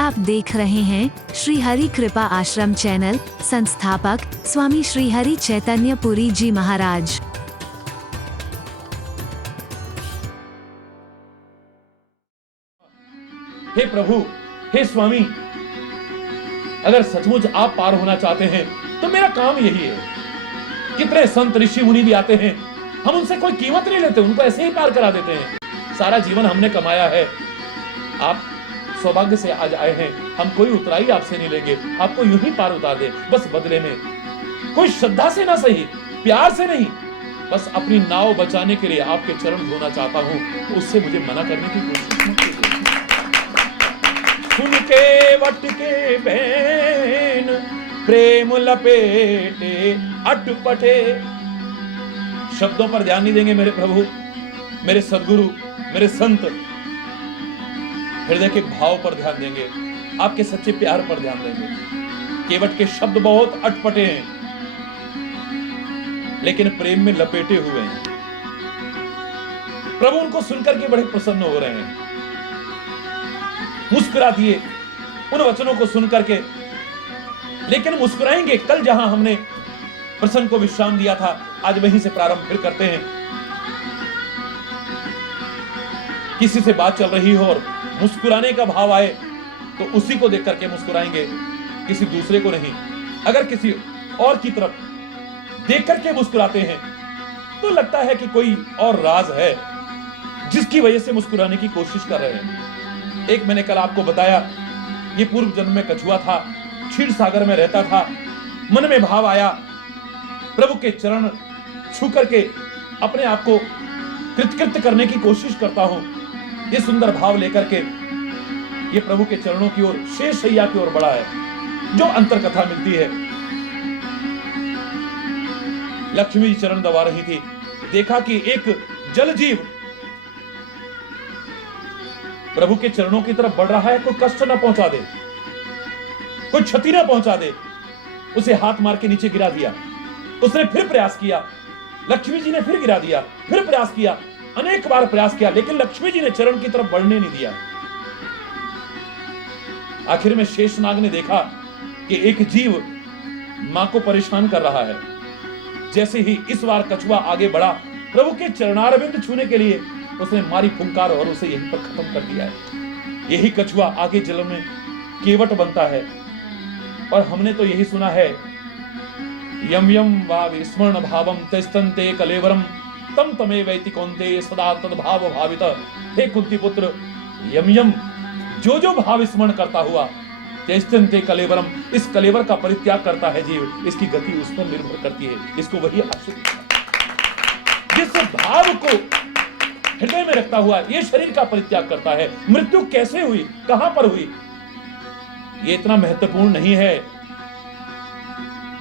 आप देख रहे हैं श्री हरि कृपा आश्रम चैनल। संस्थापक स्वामी श्री हरि चैतन्य पुरी जी महाराज। हे प्रभु, हे स्वामी, अगर सचमुच आप पार होना चाहते हैं तो मेरा काम यही है। कितने संत ऋषि मुनि भी आते हैं, हम उनसे कोई कीमत नहीं लेते, उनको ऐसे ही पार करा देते हैं। सारा जीवन हमने कमाया है, आप सौभाग्य से आज आए हैं, हम कोई उतराई आपसे नहीं लेंगे, आपको यूं ही पार उतार दे। बस बदले में कोई श्रद्धा से ना सही, प्यार से नहीं, बस अपनी नाव बचाने के लिए आपके चरण धोना चाहता हूं, तो उससे मुझे मना करने की कोशिश मत कीजिए। सुन के वट के बैन प्रेम लपेटे अटपटे। शब्दों पर ध्यान नहीं देंगे मेरे प्रभु, मेरे सदगुरु, मेरे संत। हृदय के भाव पर ध्यान देंगे, आपके सच्चे प्यार पर ध्यान देंगे। केवट के शब्द बहुत अटपटे हैं, लेकिन प्रेम में लपेटे हुए हैं। प्रभु उनको सुनकर के बड़े प्रसन्न हो रहे हैं, मुस्कुरा दिए उन वचनों को सुनकर के। लेकिन मुस्कुराएंगे कल जहां हमने प्रसंग को विश्राम दिया था, आज वहीं से प्रारंभ फिर करते हैं। किसी से बात चल रही हो और मुस्कुराने का भाव आए तो उसी को देख करके मुस्कुराएंगे, किसी दूसरे को नहीं। अगर किसी और की तरफ देख करके मुस्कुराते हैं तो लगता है कि कोई और राज है जिसकी वजह से मुस्कुराने की कोशिश कर रहे हैं। एक मैंने कल आपको बताया, ये पूर्व जन्म में कछुआ था, क्षीर सागर में रहता था। मन में भाव आया, प्रभु के चरण छू करके अपने आप को कृतकृत्य करने की कोशिश करता हूं। ये सुंदर भाव लेकर के ये प्रभु के चरणों की ओर, शेष शैया की ओर बढ़ा है। जो अंतर कथा मिलती है, लक्ष्मी जी चरण दबा रही थी, देखा कि एक जल जीव प्रभु के चरणों की तरफ बढ़ रहा है, कोई कष्ट ना पहुंचा दे, कोई क्षति ना पहुंचा दे। उसे हाथ मार के नीचे गिरा दिया। उसने फिर प्रयास किया, लक्ष्मी जी ने फिर गिरा दिया, फिर प्रयास किया, अनेक बार प्रयास किया, लेकिन लक्ष्मी जी ने चरण की तरफ बढ़ने नहीं दिया। आखिर में शेषनाग ने देखा कि एक जीव मां को परेशान कर रहा है। जैसे ही इस बार कछुआ आगे बढ़ा प्रभु के चरणारविंद छूने के लिए, उसने मारी फुंकार और उसे यहीं पर खत्म कर दिया है। यही कछुआ आगे जल में केवट बनता है। और हमने तो यही सुना है, यम यम वा विस्मरण भावम तस्तन्ते कलेवरम तम तमे वैति कौन्ते सदा तद्भाव भावित। हे कुंती पुत्र, यम यम जो जो भाव स्मरण करता हुआ तस्तन्ते कलेवरम, इस कलेवर का परित्याग करता है जीव, इसकी गति उस पर निर्भर करती है। इसको वही आश्रित, जिस भाव को हृदय में रखता हुआ ये शरीर का परित्याग करता है। मृत्यु कैसे हुई, कहां पर हुई, ये इतना महत्वपूर्ण नहीं है।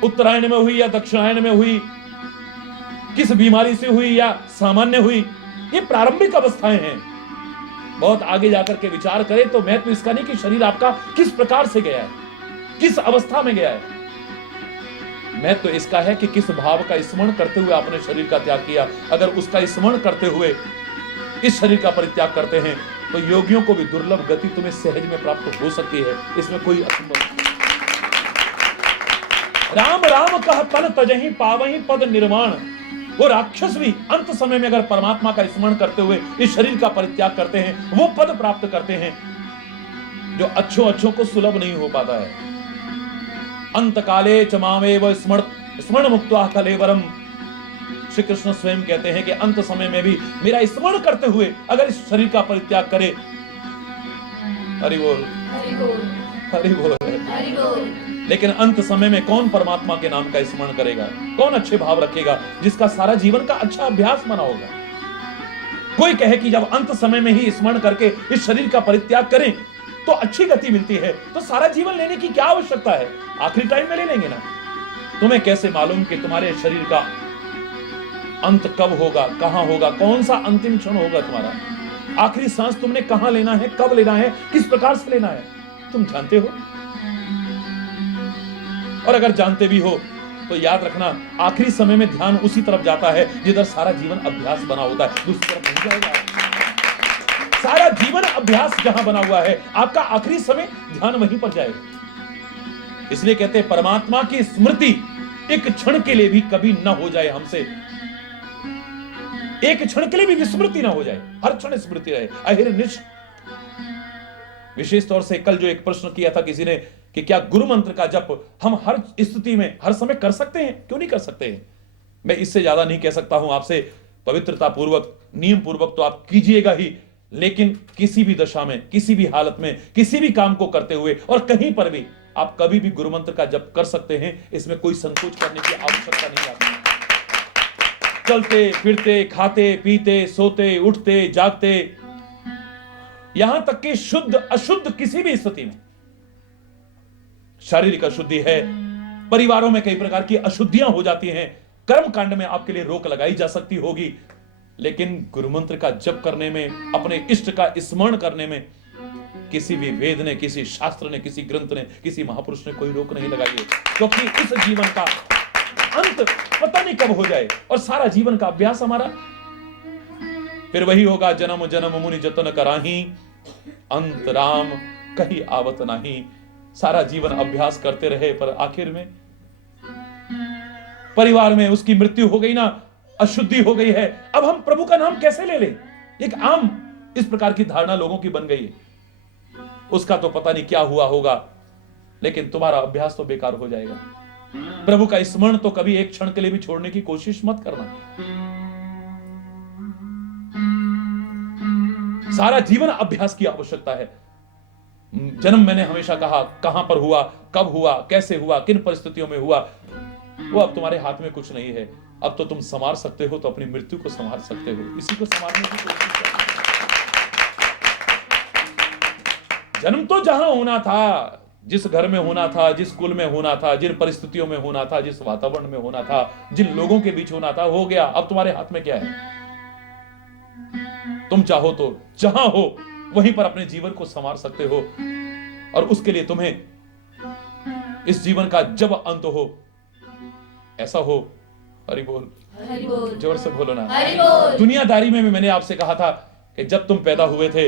उत्तरायण में हुई या दक्षिणायन में हुई, किस बीमारी से हुई या सामान्य हुई, ये प्रारंभिक अवस्थाएं हैं। बहुत आगे जाकर के विचार करें तो महत्व इसका नहीं कि शरीर आपका किस प्रकार से गया है, किस अवस्था में गया है। महत्व तो इसका है कि किस भाव का स्मरण करते हुए आपने शरीर का त्याग किया। अगर उसका स्मरण करते हुए इस शरीर का परित्याग करते हैं तो योगियों को भी दुर्लभ गति तुम्हें सहज में प्राप्त हो सकती है, इसमें कोई असंभव नहीं। राम राम कह तन तजहि पावहि पद निर्वाण। वो राक्षस भी अंत समय में अगर परमात्मा का स्मरण करते हुए इस शरीर का परित्याग करते हैं, वो पद प्राप्त करते हैं जो अच्छों को सुलभ नहीं हो पाता है। अंत काले चमावेव स्मरण मुक्त्वा कलेवरम। श्री कृष्ण स्वयं कहते हैं कि अंत समय में भी मेरा स्मरण करते हुए अगर इस शरीर का परित्याग करे, हरि बोल हरि बोल हरि बोल हरि बोल। लेकिन अंत समय में कौन परमात्मा के नाम का स्मरण करेगा, कौन अच्छे भाव रखेगा, जिसका सारा जीवन का अच्छा अभ्यास बना होगा। कोई कहे कि जब अंत समय में ही स्मरण करके इस शरीर का परित्याग करें तो अच्छी गति मिलती है, तो सारा जीवन लेने की क्या आवश्यकता है, आखिरी टाइम में ले लेंगे ना। तुम्हें कैसे मालूम कि तुम्हारे शरीर का अंत कब होगा, कहां होगा, कौन सा अंतिम क्षण होगा तुम्हारा, आखिरी सांस तुमने कहां लेना है, कब लेना है, किस प्रकार से लेना है, तुम जानते हो। और अगर जानते भी हो तो याद रखना, आखिरी समय में ध्यान उसी तरफ जाता है जिधर सारा जीवन अभ्यास बना होता है, दूसरी तरफ नहीं जाएगा। सारा जीवन अभ्यास जहां बना हुआ है, आपका आखिरी समय ध्यान वहीं पर जाएगा। इसलिए कहते हैं परमात्मा की स्मृति एक क्षण के लिए भी कभी ना हो जाए हमसे, एक क्षण के लिए भी विस्मृति ना हो जाए, हर क्षण स्मृति रहे, अहिर्निश। विशेष तौर से कल जो एक प्रश्न किया था किसी ने कि क्या गुरु मंत्र का जप हम हर स्थिति में हर समय कर सकते हैं? क्यों नहीं कर सकते हैं? मैं इससे ज्यादा नहीं कह सकता हूं आपसे। पवित्रता पूर्वक, नियम पूर्वक तो आप कीजिएगा ही, लेकिन किसी भी दशा में, किसी भी हालत में, किसी भी काम को करते हुए और कहीं पर भी आप कभी भी गुरु मंत्र का जप कर सकते हैं। इसमें कोई संकोच करने की आवश्यकता नहीं आती। चलते फिरते, खाते पीते, सोते उठते जागते, यहां तक कि शुद्ध अशुद्ध किसी भी स्थिति में, शारीरिक अशुद्धि है, परिवारों में कई प्रकार की अशुद्धियां हो जाती हैं, कर्म कांड में आपके लिए रोक लगाई जा सकती होगी, लेकिन गुरु मंत्र का जप करने में, अपने इष्ट का स्मरण करने में किसी भी वेद ने, किसी शास्त्र ने, किसी ग्रंथ ने, किसी महापुरुष ने कोई रोक नहीं लगाई है। क्योंकि इस जीवन का अंत पता नहीं कब हो जाए और सारा जीवन का अभ्यास हमारा फिर वही होगा, जन्म जन्म मुनि जतन कराही, अंत राम कहीं आवत नहीं। सारा जीवन अभ्यास करते रहे पर आखिर में परिवार में उसकी मृत्यु हो गई ना, अशुद्धि हो गई है, अब हम प्रभु का नाम कैसे ले लें? एक आम इस प्रकार की धारणा लोगों की बन गई है। उसका तो पता नहीं क्या हुआ होगा, लेकिन तुम्हारा अभ्यास तो बेकार हो जाएगा। प्रभु का स्मरण तो कभी एक क्षण के लिए भी छोड़ने की कोशिश मत करना। सारा जीवन अभ्यास की आवश्यकता है। जन्म मैंने हमेशा कहा, कहां पर हुआ, कब हुआ, कैसे हुआ, किन परिस्थितियों में हुआ, वो अब तुम्हारे हाथ में कुछ नहीं है। अब तो तुम संवार सकते हो तो अपनी मृत्यु को संवार सकते हो, इसी को संवारने की कोशिश करो। जन्म तो जहां होना था, जिस घर में होना था, जिस कुल में होना था, जिन परिस्थितियों में होना था, जिस वातावरण में होना था, जिन लोगों के बीच होना था, हो गया। अब तुम्हारे हाथ में क्या है? तुम चाहो तो जहां हो वहीं पर अपने जीवन को संवार सकते हो, और उसके लिए तुम्हें इस जीवन का जब अंत हो, ऐसा हो, हरि बोल, जोर से बोलो ना, दुनियादारी में भी मैंने आपसे कहा था कि जब तुम पैदा हुए थे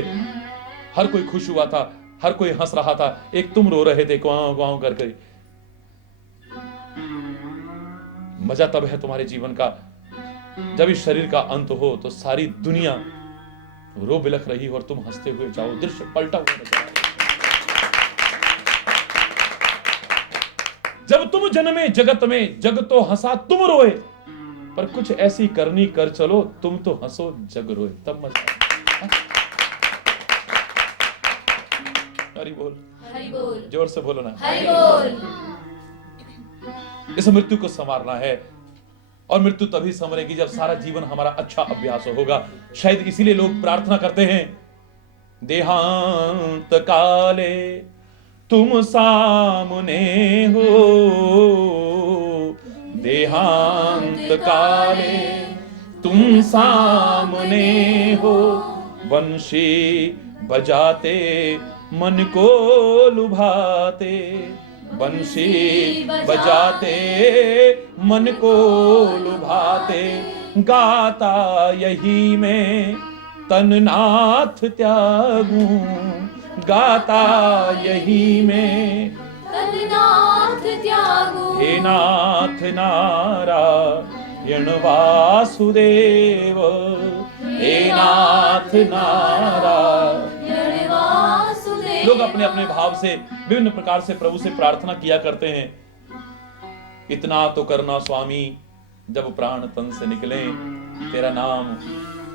हर कोई खुश हुआ था, हर कोई हंस रहा था, एक तुम रो रहे थे क्वां क्वां करके। मजा तब है तुम्हारे जीवन का जब इस शरीर का अंत हो तो सारी दुनिया रो बिलख रही हो और तुम हंसते हुए जाओ, दृश्य पलटा हुआ नजर आए। जब तुम जन्मे जगत में, जग तो हंसा तुम रोए, पर कुछ ऐसी करनी कर चलो, तुम तो हंसो जग रोए, तब मजा आए। हरि बोल, जोर से बोलो ना, हरि बोल। इस मृत्यु को संवारना है, और मृत्यु तभी संवरेगी जब सारा जीवन हमारा अच्छा अभ्यास होगा। शायद इसीलिए लोग प्रार्थना करते हैं, देहांत काले तुम सामने हो, देहांत काले तुम सामने हो, बंशी बजाते मन को लुभाते, बंशी बजाते मन को लुभाते, गाता यही मैं तननाथ त्यागूं, गाता यही मैं तननाथ त्यागूं। हे नाथ नारायण वासुदेव, हे नाथ नारायण वासुदेव। लोग अपने अपने भाव से विभिन्न प्रकार से प्रभु से प्रार्थना किया करते हैं। इतना तो करना स्वामी, जब प्राण तन से निकले, तेरा नाम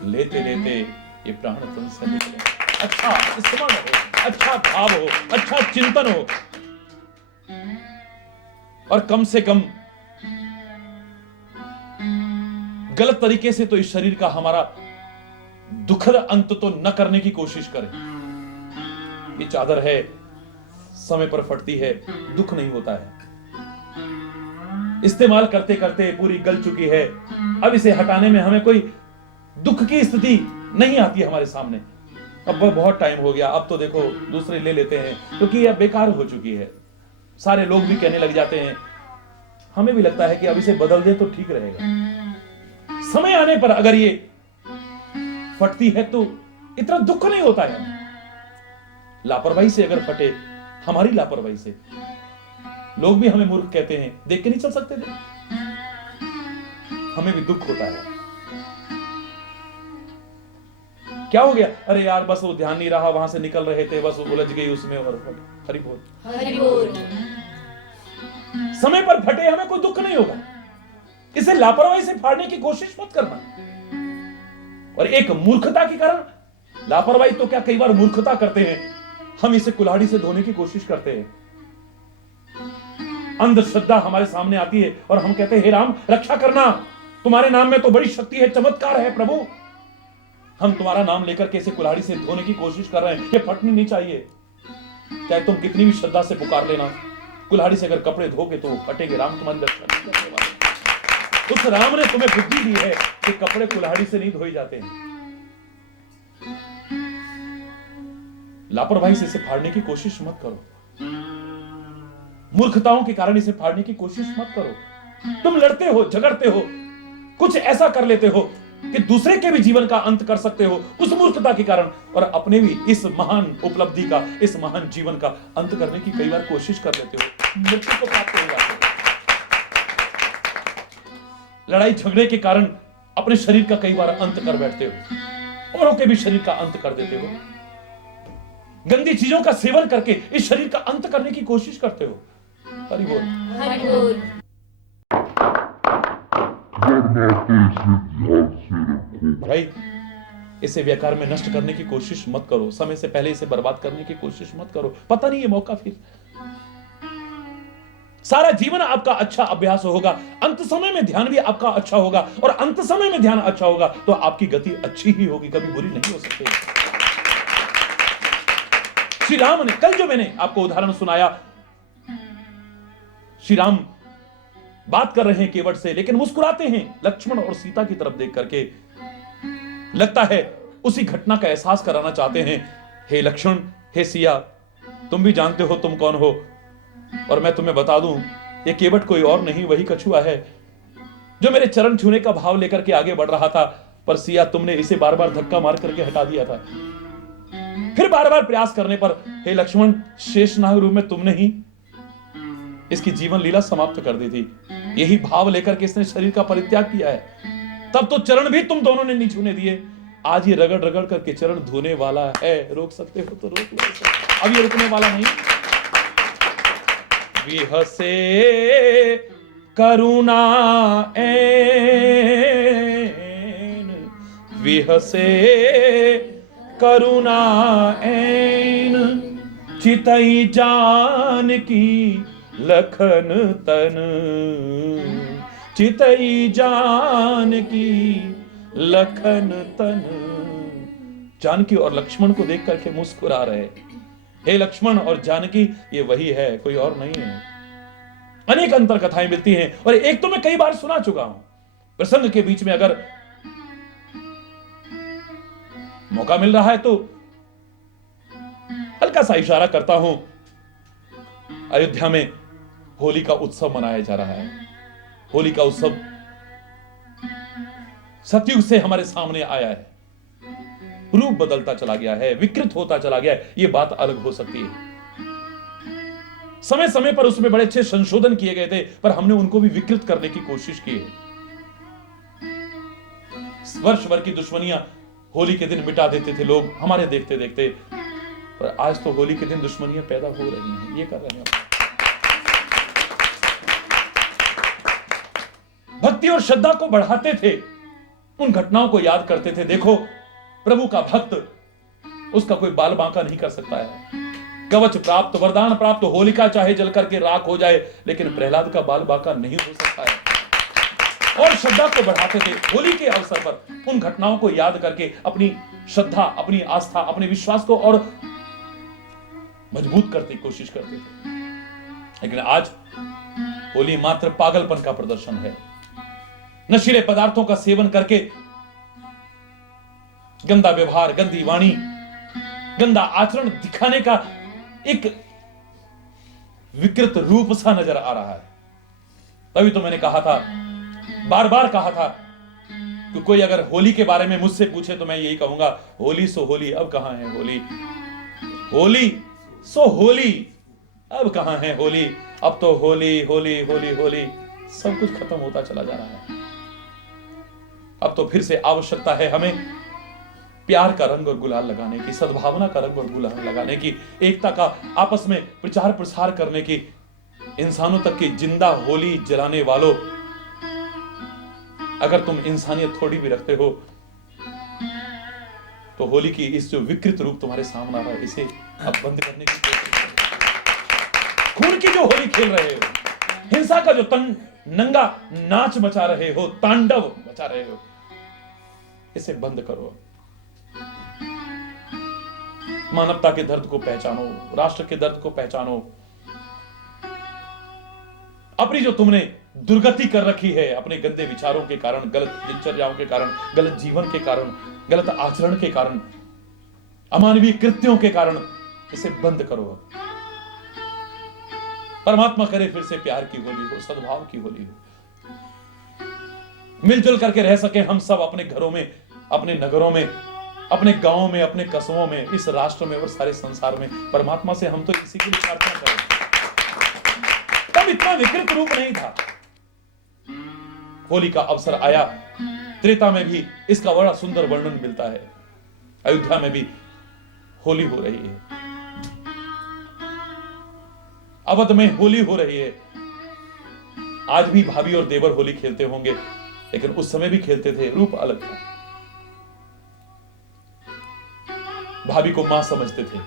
लेते लेते ये प्राण तन से निकले। अच्छा स्मरण हो, अच्छा भाव हो, अच्छा चिंतन हो, और कम से कम गलत तरीके से तो इस शरीर का हमारा दुखद अंत तो न करने की कोशिश करें। ये चादर है, समय पर फटती है, दुख नहीं होता है। इस्तेमाल करते करते पूरी गल चुकी है, अब इसे हटाने में हमें कोई दुख की स्थिति नहीं आती हमारे सामने। अब बहुत टाइम हो गया, अब तो देखो दूसरे ले लेते हैं, क्योंकि यह बेकार हो चुकी है। सारे लोग भी कहने लग जाते हैं, हमें भी लगता है कि अब इसे बदल दे तो ठीक रहेगा। समय आने पर अगर ये फटती है तो इतना दुख नहीं होता है। लापरवाही से अगर फटे, हमारी लापरवाही से, लोग भी हमें मूर्ख कहते हैं, देख के नहीं चल सकते थे, हमें भी दुख होता है। क्या हो गया? अरे यार बस वो ध्यान नहीं रहा, वहां से निकल रहे थे, बस वो उलझ गई उसमें, और हरि बोल हरि बोल। समय पर फटे, हमें कोई दुख नहीं होगा। इसे लापरवाही से फाड़ने की कोशिश मत करना। और एक मूर्खता के कारण, लापरवाही तो क्या, कई बार मूर्खता करते हैं, हम इसे कुल्हाड़ी से धोने की कोशिश करते हैं। अंधश्रद्धा हमारे सामने आती है और हम कहते हैं, हे राम रक्षा करना, तुम्हारे नाम में तो बड़ी शक्ति है, चमत्कार है प्रभु। हम तुम्हारा नाम लेकर के इसे कुल्हाड़ी से धोने की कोशिश कर रहे हैं। ये फटनी नहीं चाहिए। चाहे तुम कितनी भी श्रद्धा से पुकार लेना, कुल्हाड़ी से अगर कपड़े धोगे तो वो फटेंगे। राम तुम्हारी रक्षा नहीं करने वाले। उस राम ने तुम्हें बुद्धि दी है कि कपड़े कुल्हाड़ी से नहीं धोए जाते हैं। लापरवाही से इसे फाड़ने की कोशिश मत करो। मूर्खताओं के कारण इसे फाड़ने की कोशिश मत करो। तुम लड़ते हो, झगड़ते हो, कुछ ऐसा कर लेते हो कि दूसरे के भी जीवन का अंत कर सकते हो उस मूर्खता के कारण, और अपने भी इस महान उपलब्धि का, इस महान जीवन का अंत करने की कई बार कोशिश कर लेते हो। मृत्यु को प्राप्त हो जाते हो। लड़ाई झगड़े के कारण अपने शरीर का कई बार अंत कर बैठते हो, औरों के भी शरीर का अंत कर देते हो। गंदी चीजों का सेवन करके इस शरीर का अंत करने की कोशिश करते हो। हरि बोल। हरि बोल। भाई इसे व्याकार में नष्ट करने की कोशिश मत करो। समय से पहले इसे बर्बाद करने की कोशिश मत करो। पता नहीं ये मौका फिर सारा जीवन आपका अच्छा अभ्यास होगा, अंत समय में ध्यान भी आपका अच्छा होगा, और अंत समय में ध्यान अच्छा होगा तो आपकी गति अच्छी ही होगी, कभी बुरी नहीं हो सकती। श्री राम ने, कल जो मैंने आपको उदाहरण सुनाया, श्री राम बात कर रहे हैं केवट से, लेकिन मुस्कुराते हैं लक्ष्मण और सीता की तरफ देख करके। लगता है उसी घटना का एहसास कराना चाहते हैं। हे लक्ष्मण, हे सिया, तुम भी जानते हो तुम कौन हो, और मैं तुम्हें बता दूं, ये केवट कोई और नहीं, वही कछुआ है जो मेरे चरण छूने का भाव लेकर के आगे बढ़ रहा था। पर सिया, तुमने इसे बार बार धक्का मार करके हटा दिया था। फिर बार बार प्रयास करने पर, हे लक्ष्मण, शेषनाग रूप में तुमने ही इसकी जीवन लीला समाप्त कर दी थी। यही भाव लेकर के इसने शरीर का परित्याग किया है। तब तो चरण भी तुम दोनों ने नहीं छूने दिए। आज ये रगड़ रगड़ करके चरण धोने वाला है। रोक सकते हो तो रोक लो, अब ये रुकने वाला नहीं। विहसे करुणा ऐन, विहसे करुणा ऐन, चितई जानकी लखन तन, चितई जानकी लखन तन। जानकी और लक्ष्मण को देख करके मुस्कुरा रहे। हे लक्ष्मण और जानकी, ये वही है, कोई और नहीं है। अनेक अंतर कथाएं मिलती हैं, और एक तो मैं कई बार सुना चुका हूं। प्रसंग के बीच में अगर मौका मिल रहा है तो हल्का सा इशारा करता हूं। अयोध्या में होली का उत्सव मनाया जा रहा है। होली का उत्सव सतयुग से हमारे सामने आया है, रूप बदलता चला गया है, विकृत होता चला गया है। यह बात अलग हो सकती है। समय समय पर उसमें बड़े अच्छे संशोधन किए गए थे, पर हमने उनको भी विकृत करने की कोशिश की है। वर्ष भर की दुश्मनियां होली के दिन मिटा देते थे लोग, हमारे देखते देखते, पर आज तो होली के दिन दुश्मनियां पैदा हो रही हैं। ये कर रहे हैं। भक्ति और श्रद्धा को बढ़ाते थे, उन घटनाओं को याद करते थे। देखो, प्रभु का भक्त, उसका कोई बाल बांका नहीं कर सकता है। कवच प्राप्त, वरदान प्राप्त, होलिका चाहे जल करके राख हो जाए, लेकिन प्रहलाद का बाल बांका नहीं हो सकता है। और श्रद्धा को बढ़ाते थे। होली के अवसर पर उन घटनाओं को याद करके अपनी श्रद्धा, अपनी आस्था, अपने विश्वास को और मजबूत करने की कोशिश करते थे। लेकिन आज होली मात्र पागलपन का प्रदर्शन है। नशीले पदार्थों का सेवन करके गंदा व्यवहार, गंदी वाणी, गंदा आचरण दिखाने का एक विकृत रूप सा नजर आ रहा है। तभी तो मैंने कहा था, बार बार कहा था कि कोई अगर होली के बारे में मुझसे पूछे तो मैं यही कहूंगा, होली सो होली, अब कहां है होली। होली सो होली, अब कहां है होली। अब तो होली होली होली होली सब कुछ खत्म होता चला जा रहा है। अब तो फिर से आवश्यकता है हमें प्यार का रंग और गुलाल लगाने की, सद्भावना का रंग और गुलाल लगाने की, एकता का आपस में प्रचार प्रसार करने की। इंसानों तक की जिंदा होली जलाने वालों, अगर तुम इंसानियत थोड़ी भी रखते हो तो होली की इस जो विकृत रूप तुम्हारे सामने आ रहा है, इसे अब बंद करने की कोशिश करो। खून की जो होली खेल रहे हो, हिंसा का जो नंगा नाच मचा रहे हो, तांडव मचा रहे हो, इसे बंद करो। मानवता के दर्द को पहचानो, राष्ट्र के दर्द को पहचानो। अपनी जो तुमने दुर्गति कर रखी है अपने गंदे विचारों के कारण, गलत दिनचर्याओं के कारण, गलत जीवन के कारण, गलत आचरण के कारण, अमानवीय कृत्यों के कारण, इसे बंद करो। परमात्मा करे फिर से प्यार की होली हो, सद्भाव की होली हो, मिलजुल करके रह सके हम सब अपने घरों में, अपने नगरों में, अपने गांवों में, अपने कस्बों में, इस राष्ट्र में और सारे संसार में। परमात्मा से हम तो इसी के लिए प्रार्थना करें। तब इतना विकृत रूप नहीं था। होली का अवसर आया, त्रेता में भी इसका बड़ा सुंदर वर्णन मिलता है। अयोध्या में भी होली हो रही है, अवध में होली हो रही है। आज भी भाभी और देवर होली खेलते होंगे, लेकिन उस समय भी खेलते थे, रूप अलग था। भाभी को मां समझते थे।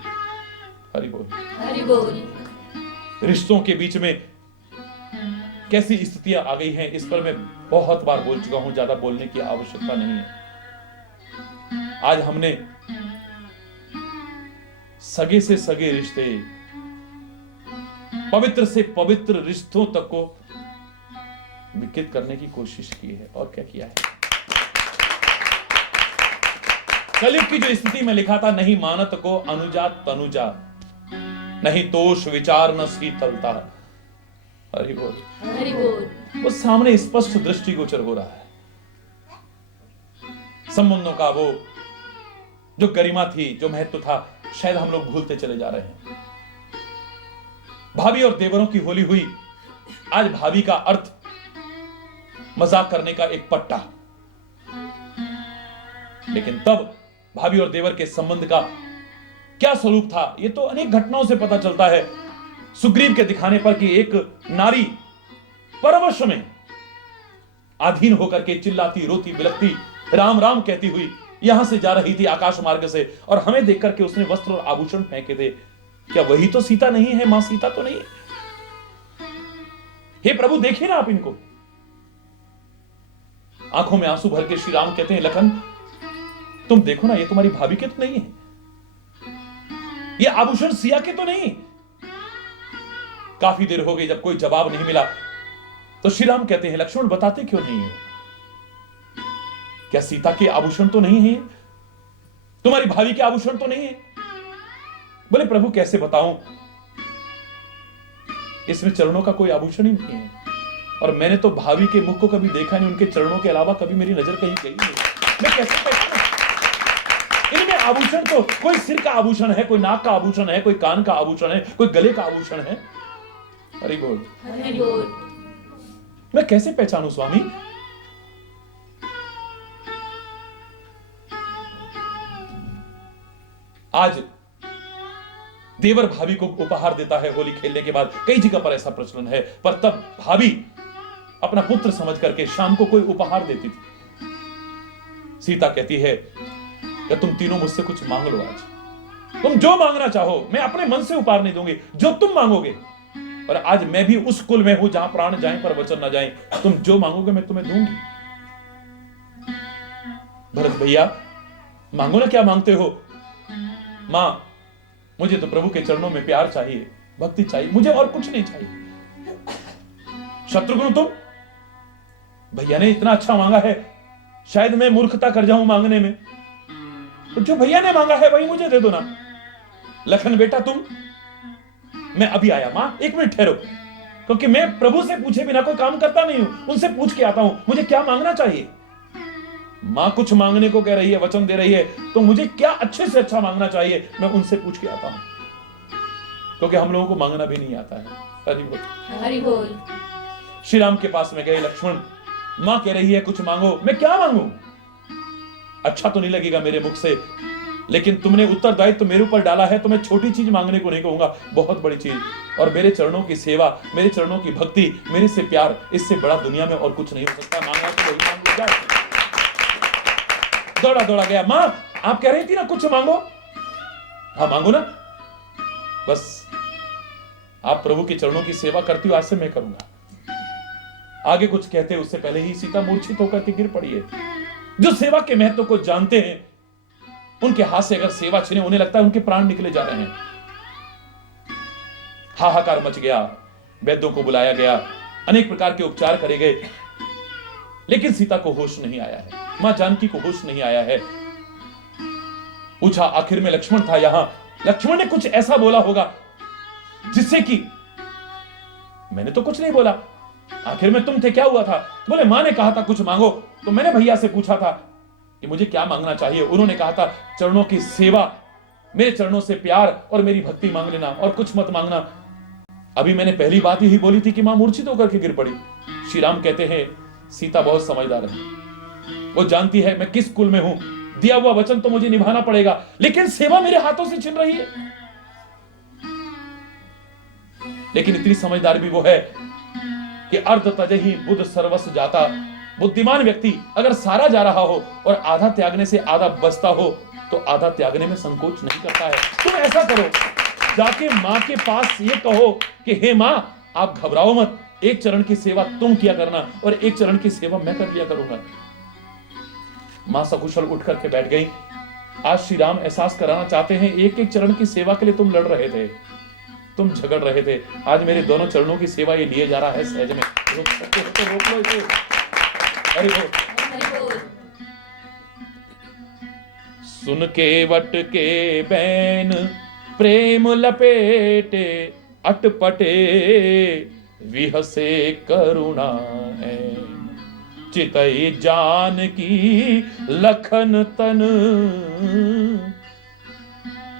हरि बोल, हरि बोल। रिश्तों के बीच में कैसी स्थितियां आ गई हैं, इस पर मैं बहुत बार बोल चुका हूं, ज्यादा बोलने की आवश्यकता नहीं है। आज हमने सगे से सगे रिश्ते, पवित्र से पवित्र रिश्तों तक को विकृत करने की कोशिश की है। और क्या किया है? कलयुग की जो स्थिति में लिखा था, नहीं मानत को अनुजा तनुजा, नहीं तोष विचार न शीतलता। हरि बोल, हरि बोल। वो सामने स्पष्ट दृष्टिगोचर हो रहा है। संबंधों का वो जो गरिमा थी, जो महत्व था, शायद हम लोग भूलते चले जा रहे हैं। भाभी और देवरों की होली हुई। आज भाभी का अर्थ मजाक करने का एक पट्टा, लेकिन तब भाभी और देवर के संबंध का क्या स्वरूप था, यह तो अनेक घटनाओं से पता चलता है। सुग्रीव के दिखाने पर कि एक नारी परवश में अधीन होकर के चिल्लाती, रोती, बिलखती, राम राम कहती हुई यहां से जा रही थी आकाश मार्ग से, और हमें देख करके उसने वस्त्र और आभूषण फेंके थे। क्या वही तो सीता नहीं है? मां सीता तो नहीं है? हे प्रभु, देखिए ना आप इनको। आंखों में आंसू भर के श्री राम कहते हैं, लखन तुम देखो ना, ये तुम्हारी भाभी के तो नहीं है, ये आभूषण सिया के तो नहीं। काफी देर हो गई, जब कोई जवाब नहीं मिला तो श्री राम कहते हैं, लक्ष्मण बताते क्यों नहीं हो? क्या सीता के आभूषण तो नहीं है? तुम्हारी भाभी के आभूषण तो नहीं है? बोले प्रभु कैसे बताऊं, इसमें चरणों का कोई आभूषण ही नहीं है, और मैंने तो भाभी के मुख को कभी देखा नहीं, उनके चरणों के अलावा कभी मेरी नजर कहीं गई नहीं। मैं कैसे पहचानूं? इनमें आभूषण तो कोई सिर का आभूषण है, कोई नाक का आभूषण है, कोई कान का आभूषण है, कोई गले का आभूषण है। हरि बोल, हरि बोल। मैं कैसे पहचानूं स्वामी? आज देवर भाभी को उपहार देता है होली खेलने के बाद, कई जगह पर ऐसा प्रचलन है, पर तब भाभी अपना पुत्र समझ करके शाम को कोई उपहार देती थी। सीता कहती है कि तुम तीनों मुझसे कुछ मांग लो, आज तुम जो मांगना चाहो, मैं अपने मन से उपहार नहीं दूंगी, जो तुम मांगोगे। और आज मैं भी उस कुल में हूं जहां प्राण जाए पर वचन ना जाए, तुम जो मांगोगे मैं तुम्हें दूंगी। भरत भैया मांगो ना, क्या मांगते हो? मां, मुझे तो प्रभु के चरणों में प्यार चाहिए, भक्ति चाहिए, मुझे और कुछ नहीं चाहिए। शत्रुघ्न, तुम, भैया ने इतना अच्छा मांगा है, शायद मैं मूर्खता कर जाऊं मांगने में, तो जो भैया ने मांगा है वही मुझे दे दो ना। लखन बेटा तुम, मैं अभी आया। मां एक मिनट ठहरो, क्योंकि मैं प्रभु से पूछे बिना कोई काम करता नहीं हूं, उनसे पूछ के आता हूं मुझे क्या मांगना चाहिए। मां कुछ मांगने को कह रही है, वचन दे रही है, तो मुझे क्या अच्छे से अच्छा मांगना चाहिए, मैं उनसे पूछ के आता हूं, क्योंकि हम लोगों को मांगना भी नहीं आता है। हरि बोल, हरि बोल। श्री राम के पास में गए लक्ष्मण, मां कह रही है कुछ मांगो, मैं क्या मांगू? अच्छा तो नहीं लगेगा मेरे मुख से, लेकिन तुमने उत्तरदायित्व तो मेरे ऊपर डाला है, तो मैं छोटी चीज मांगने को नहीं कहूंगा, बहुत बड़ी चीज, और मेरे चरणों की सेवा, मेरे चरणों की भक्ति, मेरे से प्यार, इससे बड़ा दुनिया में और कुछ नहीं हो सकता। मांगना तो वही मांग लो जाए। दौड़ा दौड़ा गया, मां आप कह रही थी ना कुछ मांगो, हाँ मांगो ना, बस आप प्रभु के चरणों की सेवा करती हो, आज से मैं करूंगा। आगे कुछ कहते उससे पहले ही सीता मूर्छित होकर के गिर पड़ी है। जो सेवा के महत्व को जानते हैं, उनके हाथ से अगर सेवा छिने, उन्हें लगता है उनके प्राण निकले जा रहे हैं। हाहाकार मच गया, वैद्यों को बुलाया गया, अनेक प्रकार के उपचार करे गए, लेकिन सीता को होश नहीं आया है, मां जानकी को होश नहीं आया है। पूछा, आखिर में लक्ष्मण था यहां, लक्ष्मण ने कुछ ऐसा बोला होगा जिससे कि मैंने तो कुछ नहीं बोला, आखिर में तुम थे, क्या हुआ था? बोले मां ने कहा था कुछ मांगो, तो मैंने भैया से पूछा था कि मुझे क्या मांगना चाहिए, उन्होंने कहा था चरणों की सेवा, मेरे चरणों से प्यार और मेरी भक्ति मांग लेना, और कुछ मत मांगना। अभी मैंने पहली बात यही बोली थी कि मां मूर्छित होकर के गिर पड़ी। श्री राम कहते हैं सीता बहुत समझदार है, वो जानती है मैं किस कुल में हूं, दिया हुआ वचन तो मुझे निभाना पड़ेगा, लेकिन सेवा मेरे हाथों से छिन रही है। लेकिन इतनी समझदार भी वो है कि अर्ध तजहि बुद्ध सर्वस्व जाता। बुद्धिमान व्यक्ति अगर सारा जा रहा हो और आधा त्यागने से आधा बचता हो, तो आधा त्यागने में संकोच नहीं करता है। तुम ऐसा करो, जाके मां के पास ये कहो कि हे मां आप घबराओ मत, एक चरण की सेवा तुम किया करना और एक चरण की सेवा मैं कर लिया करूंगा। मां सकुशल उठ करके बैठ गई। आज श्री राम एहसास कराना चाहते हैं, एक एक चरण की सेवा के लिए तुम लड़ रहे थे, तुम झगड़ रहे थे, आज मेरे दोनों चरणों की सेवा ये लिए जा रहा है सहज में, रोक सकते हो तो रोक लो इसे। हरि बोल। सुन के वट के बैन प्रेम लपेटे, अटपटे विहसे करुणा है, चितई जान की लखन तन।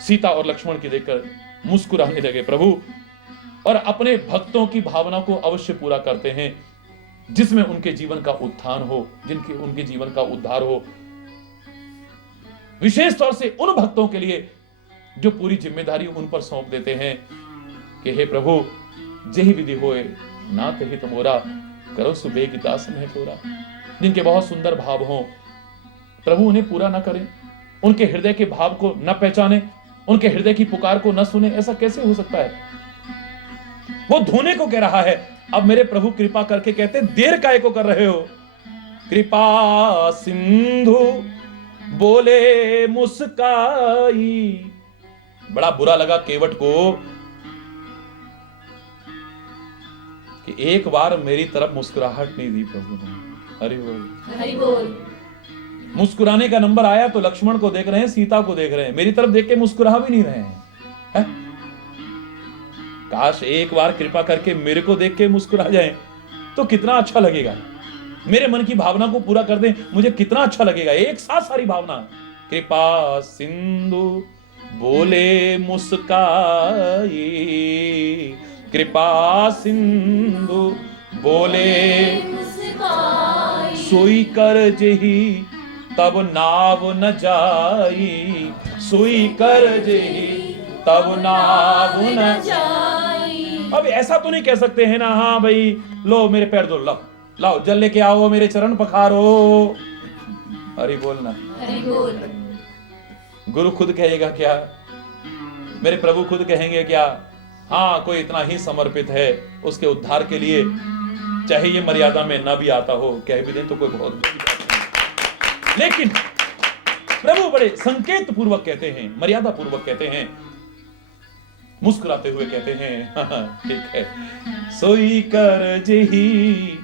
सीता और लक्ष्मण की देखकर मुस्कुराने लगे प्रभु, और अपने भक्तों की भावना को अवश्य पूरा करते हैं, जिसमें उनके जीवन का उत्थान हो, जिनके उनके जीवन का उद्धार हो। विशेष तौर से उन भक्तों के लिए जो पूरी जिम्मेदारी उन पर सौंप देते हैं कि हे प्रभु जेहि विधि होए नाथ हित मोरा, करो सुबेग दास में थोरा। जिनके बहुत सुंदर भाव हों, प्रभु उन्हें पूरा ना करें, उनके हृदय के भाव को न पहचाने, उनके हृदय की पुकार को न सुने, ऐसा कैसे हो सकता है? वो धोने को कह रहा है, अब मेरे प्रभु कृपा करके कहते देर काहे को कर रहे हो? कृपा सिंधु बोले मुस्काई। बड़ा बुरा लगा केवट को कि एक बार मेरी तरफ मुस्कुराहट नहीं दी प्रभु ने। हरि बोल, हरि बोल। मुस्कुराने का नंबर आया तो लक्ष्मण को देख रहे हैं, सीता को देख रहे हैं, मेरी तरफ देख के मुस्कुरा भी नहीं रहे हैं, है? काश एक बार कृपा करके मेरे को देख के मुस्कुरा जाए तो कितना अच्छा लगेगा, मेरे मन की भावना को पूरा कर दें, मुझे कितना अच्छा लगेगा। एक साथ सारी भावना, कृपा सिंधु बोले मुस्काई, कृपा सिंधु बोले सोई कर जेहि तब नाव न जाई, सोई कर जेहि तब नाव न जाई। अब ऐसा तो नहीं कह सकते हैं ना, हाँ भाई लो मेरे पैर धो, लाओ लाओ जल लेके आओ, मेरे चरण पखारो। हरि बोलना, हरि बोल। गुरु खुद कहेगा क्या, मेरे प्रभु खुद कहेंगे क्या? हाँ कोई इतना ही समर्पित है उसके उद्धार के लिए, चाहे ये मर्यादा में ना भी आता हो, कह भी दे तो कोई बहुत बड़ी बात नहीं। लेकिन प्रभु बड़े संकेत पूर्वक कहते हैं, मर्यादा पूर्वक कहते हैं, मुस्कुराते हुए कहते हैं ठीक है, सोई कर जेहि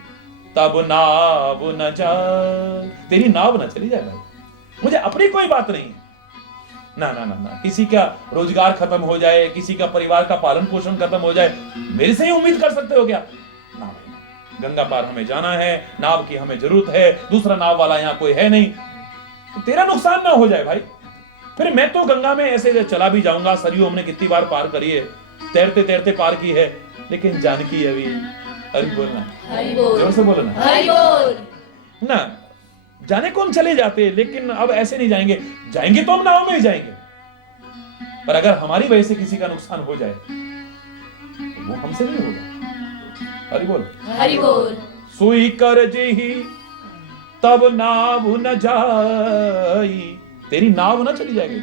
तब नाव न जा। तेरी नाव न चली जाए भाई, मुझे अपनी कोई बात नहीं, ना ना ना ना, किसी का रोजगार खत्म हो जाए, किसी का परिवार का पालन पोषण खत्म हो जाए, मेरे से ही उम्मीद कर सकते हो क्या? ना भाई, गंगा पार हमें जाना है, नाव की हमें जरूरत है, दूसरा नाव वाला यहां कोई है नहीं, तो तेरा नुकसान ना हो जाए भाई। फिर मैं तो गंगा में ऐसे चला भी जाऊंगा, सरयू हमने कितनी बार पार करी है, तैरते तैरते पार की है, लेकिन जानकी अभी हरि बोलना, हरि बोल, जोर से बोलो ना, हरि बोल। ना जाने कौन चले जाते, लेकिन अब ऐसे नहीं जाएंगे, जाएंगे तो हम नाव में ही जाएंगे, पर अगर हमारी वजह से किसी का नुकसान हो जाए तो वो हमसे नहीं होगा। हरि बोल, हरि बोल। सुई कर जी तब नाव न जाई, तेरी नाव ना चली जाएगी।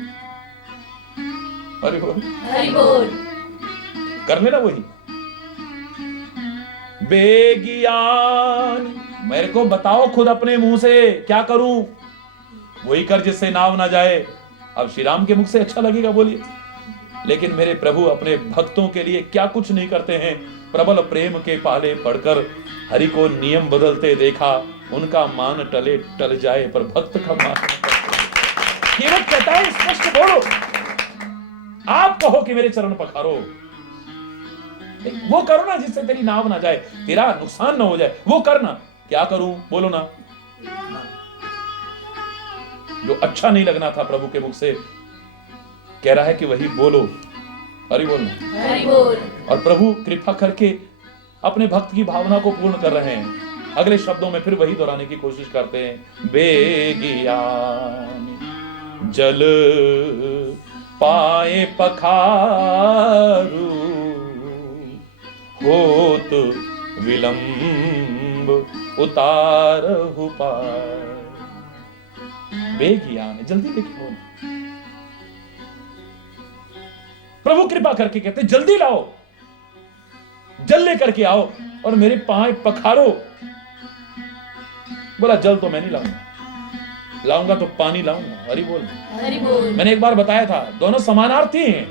हरि बोल, हरि बोल। कर लेना वही। बेगियान, मेरे को बताओ खुद अपने मुंह से क्या करूं, वही कर जिससे नाव ना जाए। अब श्री राम के मुख से अच्छा लगेगा, बोलिए। लेकिन मेरे प्रभु अपने भक्तों के लिए क्या कुछ नहीं करते हैं। प्रबल प्रेम के पाले पढ़कर हरि को नियम बदलते देखा, उनका मान टले टल जाए पर भक्त का मान केवल कहता है स्पष्ट बोलो, आप कहो कि मेरे चरण पखारो, वो करो ना जिससे तेरी नाव ना जाए, तेरा नुकसान ना हो जाए, वो करना। क्या करूं, बोलो ना। जो अच्छा नहीं लगना था प्रभु के मुख से, कह रहा है कि वही बोलो। हरि बोल, हरि बोल। और प्रभु कृपा करके अपने भक्त की भावना को पूर्ण कर रहे हैं। अगले शब्दों में फिर वही दोहराने की कोशिश करते हैं। बेगियान जल पाए पखारू, होत विलंब उतारहु पार। बेगियान, जल्दी लिखो। प्रभु कृपा करके कहते जल्दी लाओ, जल लेकर के आओ और मेरे पांव पखारो। बोला जल तो मैं नहीं लाऊंगा, लाऊंगा तो पानी लाऊंगा। हरि बोल, हरि बोल। मैंने एक बार बताया था, दोनों समानार्थी हैं,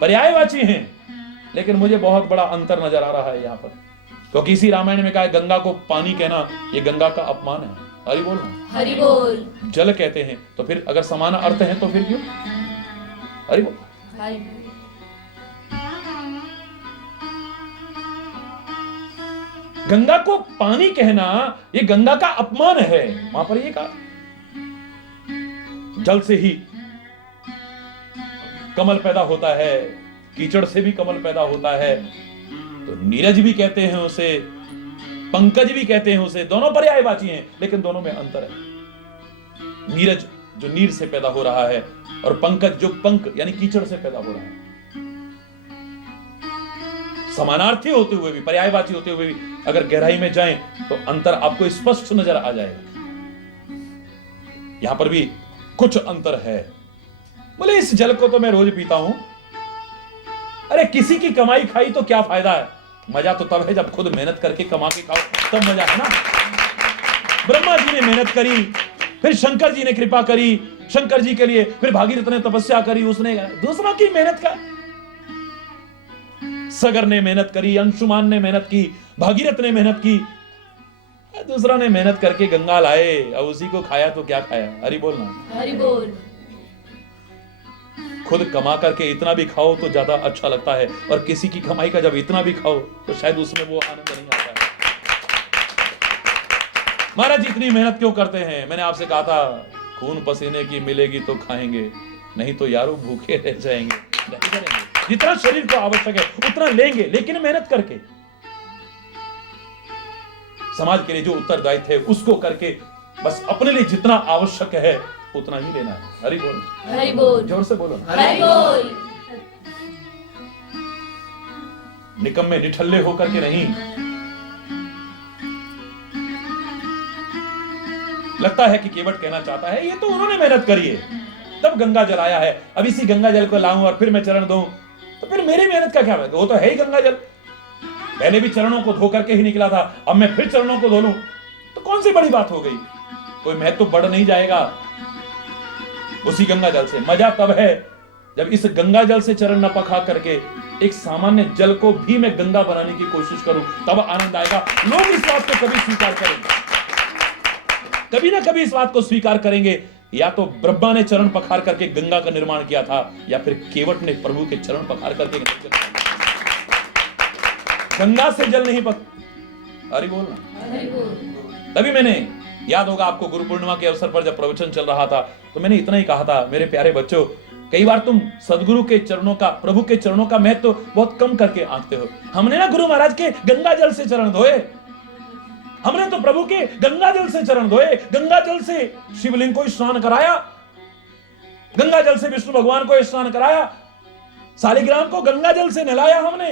पर्यायवाची हैं, लेकिन मुझे बहुत बड़ा अंतर नजर आ रहा है यहां पर, क्योंकि इसी रामायण में कहा है गंगा को पानी कहना ये गंगा का अपमान है। हरि बोल, हरि बोल। जल कहते हैं, तो फिर अगर समान अर्थ है तो फिर क्यों। हरि बोल। हरि बोल। गंगा को पानी कहना ये गंगा का अपमान है। वहां पर ये कहा जल से ही कमल पैदा होता है, कीचड़ से भी कमल पैदा होता है, तो नीरज भी कहते हैं उसे, पंकज भी कहते हैं उसे, दोनों पर्यायवाची हैं, लेकिन दोनों में अंतर है। नीरज जो नीर से पैदा हो रहा है, और पंकज जो पंक यानी कीचड़ से पैदा हो रहा है। समानार्थी होते हुए भी, पर्यायवाची होते हुए भी अगर गहराई में जाएं तो अंतर आपको स्पष्ट नजर आ जाएगा। यहां पर भी कुछ अंतर है। बोले इस जल को तो मैं रोज पीता हूं, अरे किसी की कमाई खाई तो क्या फायदा है, मजा तो तब है जब खुद मेहनत करके कमा के खाओ, तब मजा है ना। ब्रह्मा जी ने मेहनत करी, फिर शंकर जी ने कृपा करी शंकर जी के लिए, फिर भागीरथ ने तपस्या करी, उसने दूसरों की मेहनत का, सगर ने मेहनत करी, अंशुमान ने मेहनत की, भागीरथ ने मेहनत की, दूसरा ने मेहनत करके गंगा लाए और उसी को खाया तो क्या खाया। हरि बोलना, हरि बोल। खुद कमा करके इतना भी खाओ तो ज्यादा अच्छा लगता है, और किसी की कमाई का जब इतना भी खाओ तो शायद उसमें वो आनंद नहीं आता है। महाराज इतनी मेहनत क्यों करते हैं। मैंने आपसे कहा था खून पसीने की मिलेगी तो खाएंगे, नहीं तो यारों भूखे रह जाएंगे। नहीं करेंगे, जितना शरीर को आवश्यक है उतना लेंगे, लेकिन मेहनत करके, समाज के लिए जो उत्तरदायित्व है उसको करके, बस अपने लिए जितना आवश्यक है उतना ही लेना है। हरि बोल, हरि बोल। जोर से बोलो। हरि बोल। निकम्मे निठल्ले होकर के नहीं। लगता है कि केवट कहना चाहता है ये तो उन्होंने मेहनत करी है तब गंगा जल आया है, अब इसी गंगा जल को लाऊं और फिर मैं चरण दूं तो फिर मेरी मेहनत का क्या है, वो तो है ही गंगा जल। पहले भी चरणों को धो करके ही निकला था, अब मैं फिर चरणों को धो लूं तो कौन सी बड़ी बात हो गई, कोई महत्व तो बढ़ नहीं जाएगा उसी गंगा जल से। मजा तब है जब इस गंगा जल से चरण न पखा करके एक सामान्य जल को भी मैं गंगा बनाने की कोशिश करूं, तब आनंद आएगा। लोग इस बात को कभी स्वीकार करेंगे, कभी ना कभी इस बात को स्वीकार करेंगे, या तो ब्रह्मा ने चरण पखार करके गंगा का निर्माण किया था, या फिर केवट ने प्रभु के चरण पखार करके। गंगा से जल नहीं हरि बोलना। हरि बोल। तभी मैंने, याद होगा आपको, गुरु पूर्णिमा के अवसर पर जब प्रवचन चल रहा था तो मैंने इतना ही कहा था, मेरे प्यारे बच्चों, कई बार तुम सदगुरु के चरणों का, प्रभु के चरणों का महत्व तो बहुत कम करके आंकते हो। हमने ना गुरु महाराज के गंगा जल से चरण धोए, हमने तो प्रभु के गंगा जल से चरण धोए, गंगा जल से शिवलिंग को स्नान कराया, गंगा जल से विष्णु भगवान को स्नान कराया, शालिग्राम को गंगा जल से नहलाया हमने।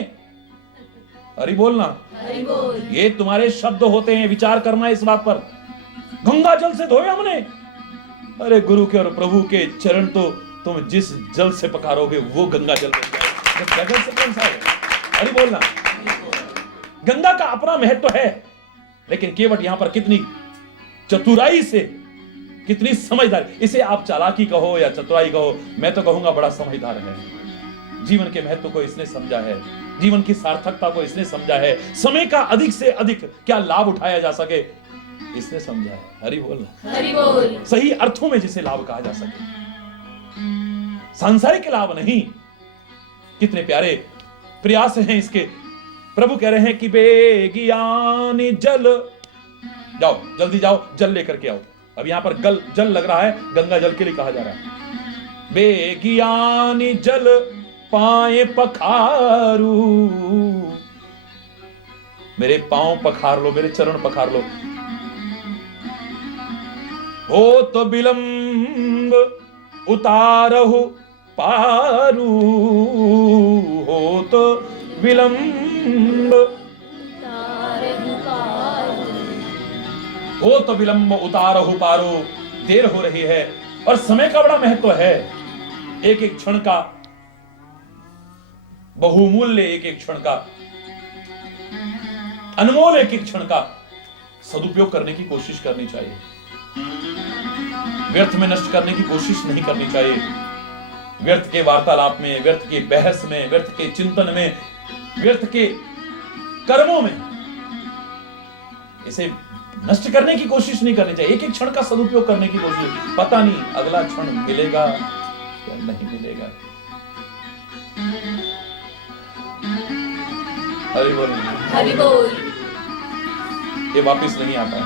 हरि बोलना। हरि बोल। ये तुम्हारे शब्द होते हैं, विचार करना इस बात पर। गंगा जल से धोए हमने। अरे गुरु के और प्रभु के चरण तो तुम जिस जल से पकारोगे वो गंगा जल बन जाएगा, जल से कौन सा है। हरि बोलना। गंगा का अपना महत्व है, लेकिन केवट यहां पर कितनी चतुराई से, कितनी समझदारी, इसे आप चालाकी कहो या चतुराई कहो, मैं तो कहूंगा बड़ा समझदार है। जीवन के महत्व को इसने समझा है, जीवन की सार्थकता को इसने समझा है, समय का अधिक से अधिक क्या लाभ उठाया जा सके इसने समझा है। हरि बोलना। हरि बोल। सही अर्थों में जिसे लाभ कहा जा सके, सांसारिक लाभ नहीं। कितने प्यारे प्रयास हैं इसके। प्रभु कह रहे हैं कि बेगियानी जल, जाओ जल्दी जाओ, जल लेकर के आओ। अब यहां पर जल लग रहा है, गंगा जल के लिए कहा जा रहा है। बेगियानी जल पाए पखारू, मेरे पांव पखार लो, मेरे चरण पखार लो। हो तो विलंब उतारहु पारू, हो तो विलंब, हो तो विलंब उतारहु पारू। देर हो रही है और समय का बड़ा महत्व है। एक एक क्षण का बहुमूल्य, एक एक क्षण का अनमोल, एक एक क्षण का सदुपयोग करने की कोशिश करनी चाहिए। व्यर्थ में नष्ट करने की कोशिश नहीं करनी चाहिए। व्यर्थ के वार्तालाप में, व्यर्थ के बहस में, व्यर्थ के चिंतन में, व्यर्थ के कर्मों में इसे नष्ट करने की कोशिश नहीं करनी चाहिए। एक एक क्षण का सदुपयोग करने की कोशिश। पता नहीं अगला क्षण मिलेगा या नहीं मिलेगा। हरि बोल। हरि बोल। ये वापिस नहीं आता है।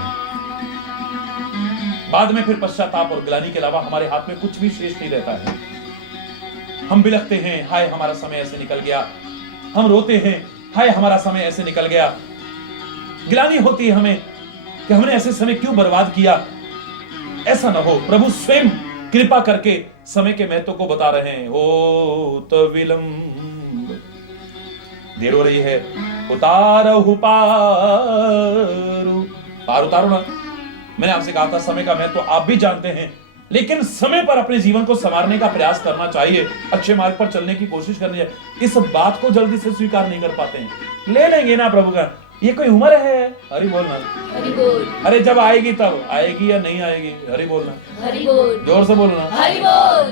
बाद में फिर पश्चाताप और ग्लानि के अलावा हमारे हाथ में कुछ भी शेष नहीं रहता है। हम बिलखते हैं, हाय हमारा समय ऐसे निकल गया। हम रोते हैं, हाय हमारा समय ऐसे निकल गया। ग्लानि होती है हमें कि हमने ऐसे समय क्यों बर्बाद किया। ऐसा ना हो, प्रभु स्वयं कृपा करके समय के महत्व को बता रहे हैं। हो तो विलंब, देर हो रही है, उतारहु पारू, पार उतारो ना। मैंने आपसे कहा था समय का महत्व आप भी जानते हैं, लेकिन समय पर अपने जीवन को संवारने का प्रयास करना चाहिए, अच्छे मार्ग पर चलने की कोशिश करनी चाहिए। इस बात को जल्दी से स्वीकार नहीं कर पाते हैं। ले लेंगे ना प्रभु का, ये कोई उम्र है। हरि बोलना। हरि बोल। अरे जब आएगी तब आएगी या नहीं आएगी। हरि बोलना। हरि बोल। जोर से बोलना। हरि बोल।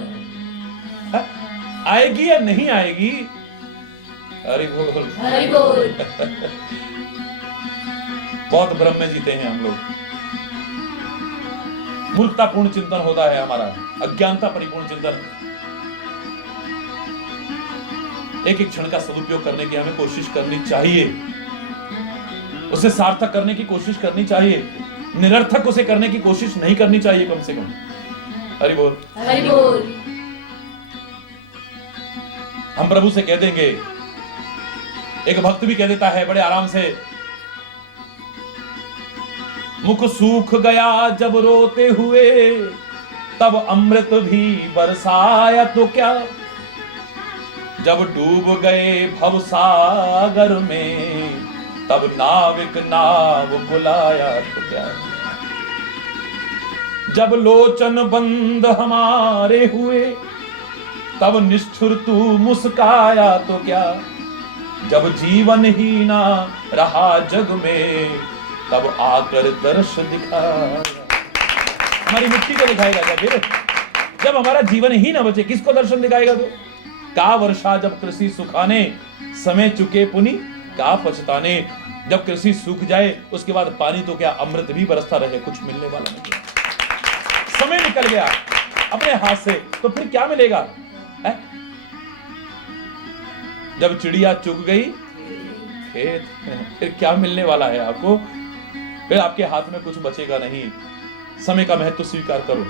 आएगी या नहीं आएगी। हरि बोल। हरि बोल। बहुत भ्रम में जीते हैं हम लोग। मूर्खतापूर्ण चिंतन होता है हमारा, अज्ञानता परिपूर्ण चिंतन। एक एक क्षण का सदुपयोग करने की हमें कोशिश करनी चाहिए, उसे सार्थक करने की कोशिश करनी चाहिए, निरर्थक उसे करने की कोशिश नहीं करनी चाहिए कम से कम। हरि बोल। हरि बोल। हम प्रभु से कह देंगे, एक भक्त भी कह देता है बड़े आराम से, मुख सूख गया जब रोते हुए, तब अमृत भी बरसाया तो क्या, जब डूब गए भवसागर में, तब नाविक नाव बुलाया तो क्या, जब लोचन बंद हमारे हुए, तब निष्ठुर तू मुस्काया तो क्या, जब जीवन ही ना रहा जग में, तब आकर दर्श दिखाया। हमारी मिट्टी को दिखाएगा क्या फिर? जब हमारा जीवन ही ना बचे, किसको दर्शन दिखाएगा तू? का वर्षा जब कृषि सुखाने, समय चुके पुनि का पछताने। जब कृषि सूख जाए उसके बाद पानी तो क्या, अमृत भी बरसता रहे, कुछ मिलने वाला नहीं। समय निकल गया अपने हाथ से तो फिर क्या मिलेगा है? जब चिड़िया चुग गई खेत, फिर क्या मिलने वाला है आपको? फिर आपके हाथ में कुछ बचेगा नहीं। समय का महत्व स्वीकार करो।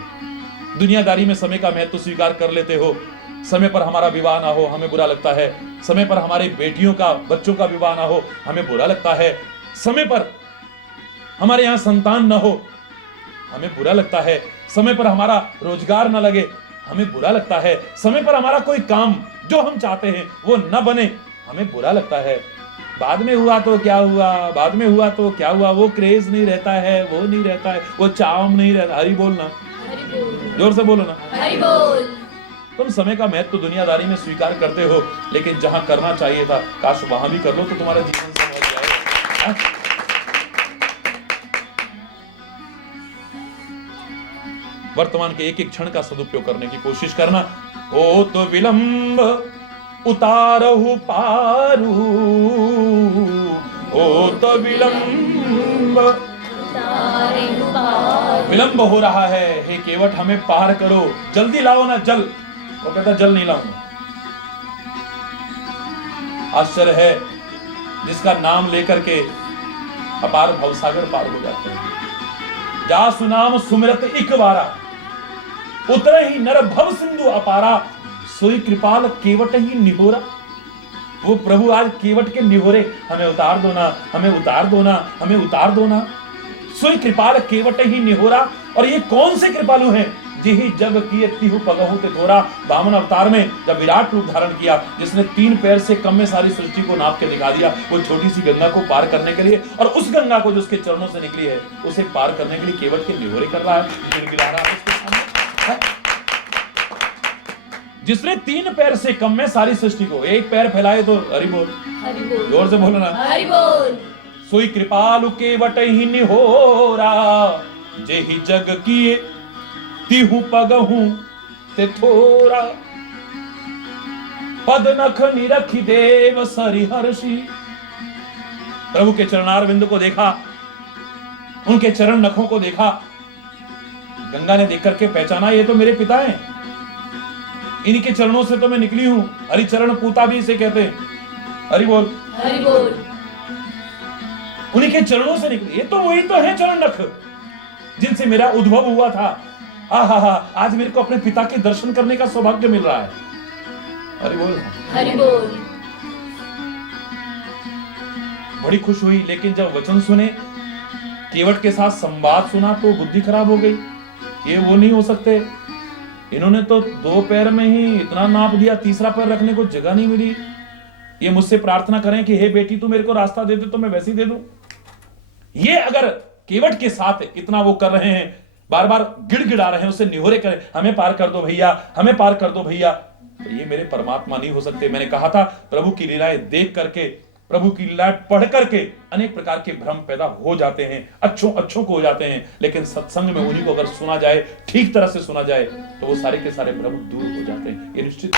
दुनियादारी में समय का महत्व स्वीकार कर लेते हो। समय पर हमारा विवाह ना हो, हमें बुरा लगता है। समय पर हमारे बेटियों का, बच्चों का विवाह ना हो, हमें बुरा लगता है। समय पर हमारे यहाँ संतान ना हो, हमें बुरा लगता है। समय पर हमारा रोजगार ना लगे, हमें बुरा लगता है। समय पर हमारा कोई काम जो हम चाहते हैं वो न बने, हमें बुरा लगता है। बाद में हुआ तो क्या हुआ, बाद में हुआ तो क्या हुआ, वो क्रेज नहीं रहता है, वो नहीं रहता है, वो चार्म नहीं रहता। हरि बोलना, जोर से बोलो ना, हरि बोल। तुम समय का महत्व दुनियादारी में स्वीकार करते हो, लेकिन जहां करना चाहिए था काश वहां भी कर लो तो तुम्हारा जीवन संभल जाएगा। वर्तमान के एक एक क्षण का सदुपयोग करने की कोशिश करना। हो तो विलंब उतारहु पारू, हो तो विलंब, विलंब हो रहा है, हे केवट हमें पार करो, जल्दी लाओ ना जल। वो कहता जल नहीं लाऊंगा। आश्चर्य है जिसका नाम लेकर के अपार भवसागर पार हो जाते हैं। जा सुनाम सुमिरत इक बारा, उतरे ही नर भव सिंधु अपारा, सोई कृपाल केवट ही निहोरा। वो प्रभु आज केवट के निहोरे, हमें उतार दो ना, हमें उतार दो ना, हमें उतार दो ना। सोई कृपाल केवट ही निहोरा। और ये कौन से कृपालु हैं? जिहि जग किए तिहु पगहु ते थोरा। वामन अवतार में जब विराट रूप धारण किया, जिसने 3 पैर से कम में सारी सृष्टि को नाप के दिखा दिया, वो छोटी सी गंगा को पार करने के लिए, और उस गंगा को जो उसके चरणों से निकली है उसे पार करने के लिए केवट के निहोरे कर रहा है, गिड़गिड़ा रहा है उसके सामने। जिसने 3 पैर से कम में सारी सृष्टि को, एक पैर फैलाए तो हरि बोल, हरि बोल, जोर से बोलो ना, हरि बोल। सोई कृपालु केवट ही निहोरा, जेहि जग किए तिहु पगहु ते थोरा। पद नख निरखि देव सरिहर्षि। प्रभु के चरणार बिंदु को देखा, उनके चरण नखों को देखा। गंगा ने देख करके पहचाना ये तो मेरे पिता हैं, इन्हीं के चरणों से तो मैं निकली हूं। हरि चरण पूता भी इसे कहते हैं। हरि बोल, हरि बोल। उन्हीं के चरणों से निकली, ये तो वही तो है चरण नख जिनसे मेरा उद्भव हुआ था। आहा, आज मेरे को अपने पिता के दर्शन करने का सौभाग्य मिल रहा है। हरि बोल, हरि बोल। बड़ी खुश हुई, लेकिन जब वचन सुने, केवट के साथ संवाद सुना तो बुद्धि खराब हो गई। ये वो नहीं हो सकते, इन्होंने तो 2 पैर में ही इतना नाप दिया, तीसरा पैर रखने को जगह नहीं मिली। ये मुझसे प्रार्थना करें कि हे बेटी तू मेरे को रास्ता दे दे तो मैं वैसे ही दे दूं। ये अगर केवट के साथ इतना वो कर रहे हैं, बार बार गिड़गिड़ा रहे हैं, उसे निहोरे करें, हमें पार कर दो भैया, हमें पार कर दो भैया, तो ये मेरे परमात्मा नहीं हो सकते। मैंने कहा था प्रभु की लीलाएं देख करके, प्रभु की लीलाएं पढ़ करके अनेक प्रकार के भ्रम पैदा हो जाते हैं, अच्छों को हो जाते हैं। लेकिन सत्संग में उन्हीं को अगर सुना जाए, ठीक तरह से सुना जाए, तो वो सारे के सारे भ्रम दूर हो जाते हैं। ये निश्चित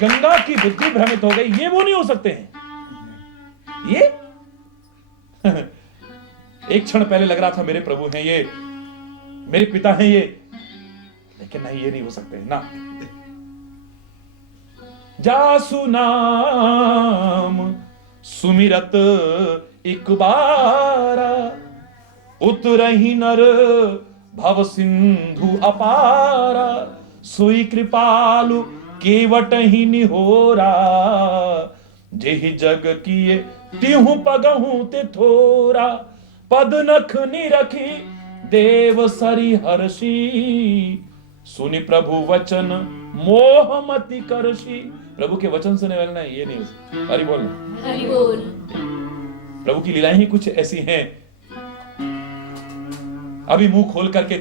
गंगा की बुद्धि भ्रमित हो गई, ये वो नहीं हो सकते हैं। ये एक क्षण पहले लग रहा था मेरे प्रभु हैं ये, मेरे पिता हैं ये, लेकिन नहीं, ये नहीं हो सकते ना। जासु नाम सुमिरत इक बारा, उतरहि नर भव सिंधु अपारा। सोई कृपालु केवट ही निहोरा, जेहि जग किए तिहु पगहु ते थोरा। पद नख निरखी देव सरि हर्षि, सुनि प्रभु वचन मोह मति करषि। प्रभु के वचन सुने वाले ना, ये नहीं हो सकता। हरि बोल, हरि बोल। प्रभु की लीलाएं ही कुछ ऐसी हैं। अभी मुंह खोल करके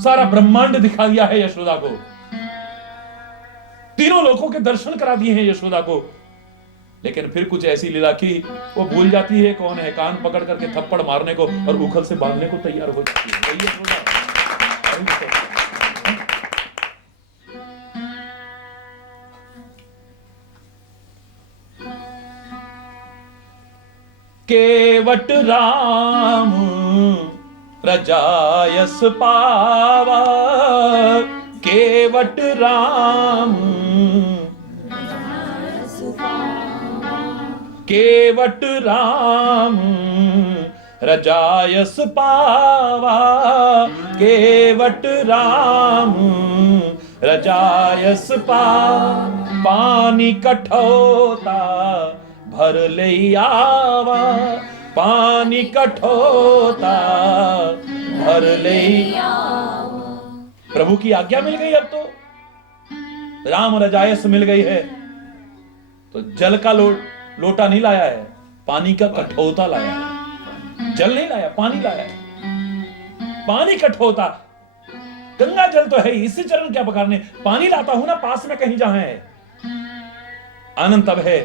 सारा ब्रह्मांड दिखा दिया है यशोदा को, तीनों लोगों के दर्शन करा दिए हैं यशोदा को, लेकिन फिर कुछ ऐसी लीला की वो भूल जाती है कौन है। कान पकड़ करके थप्पड़ मारने को और उखल से बांधने को तैयार हो जाती है। वही यशोदा। केवट राम प्रजायस पावा, केवट राम केवट राम रजायस पावा, केवट राम रजायस पावा, पानी कठोता भर ले आवा, पानी कठोता भर ले आवा। प्रभु की आज्ञा मिल गई, अब तो राम रजायस मिल गई है, तो जल का लोटा नहीं लाया है, पानी का कठोता लाया है। जल नहीं लाया, पानी लाया है। पानी कठोता, गंगा जल तो है ही, इससे चरण क्या पकड़ने, पानी लाता हूं ना पास में कहीं जहां है। आनंद तब है,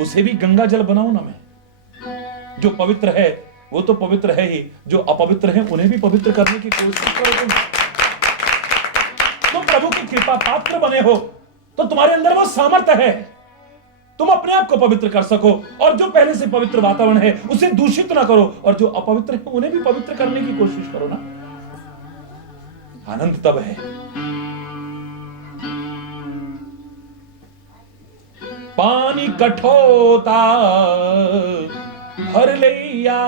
उसे भी गंगा जल बनाऊं ना मैं। जो पवित्र है वो तो पवित्र है ही, जो अपवित्र है उन्हें भी पवित्र करने की कोशिश करो तुम। तुम प्रभु की कृपा पात्र बने हो तो तुम्हारे अंदर वो सामर्थ्य है, तुम अपने आप को पवित्र कर सको, और जो पहले से पवित्र वातावरण है उसे दूषित ना करो, और जो अपवित्र है उन्हें भी पवित्र करने की कोशिश करो ना। आनंद तब है। पानी कठोता भर लिया,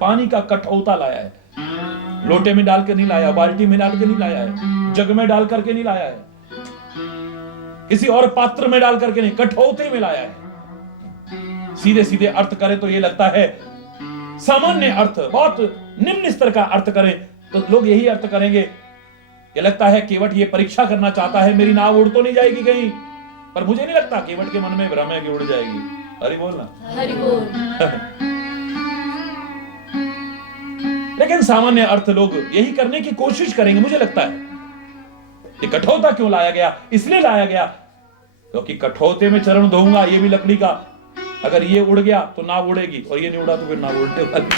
पानी का कठोता लाया है, लोटे में डाल के नहीं लाया, बाल्टी में डाल के नहीं लाया है, जग में डाल करके नहीं लाया है, किसी और पात्र में डाल करके नहीं, कठोते में लाया है। सीधे सीधे अर्थ करें तो ये लगता है, सामान्य अर्थ, बहुत निम्न स्तर का अर्थ करें तो लोग यही अर्थ करेंगे, ये लगता है केवट ये परीक्षा करना चाहता है मेरी नाव उड़ तो नहीं जाएगी कहीं, पर मुझे नहीं लगता केवट के मन में भ्रम है कि उड़ जाएगी। हरि बोलना, हरि बोल। लेकिन सामान्य अर्थ लोग यही करने की कोशिश करेंगे, मुझे लगता है। ये कठोता क्यों लाया गया? इसलिए लाया गया क्योंकि कठोते में चरण धोऊंगा, ये भी लकड़ी का, अगर ये उड़ गया तो नाव उड़ेगी, और ये नहीं उड़ा तो फिर नाव उल्टे वाली।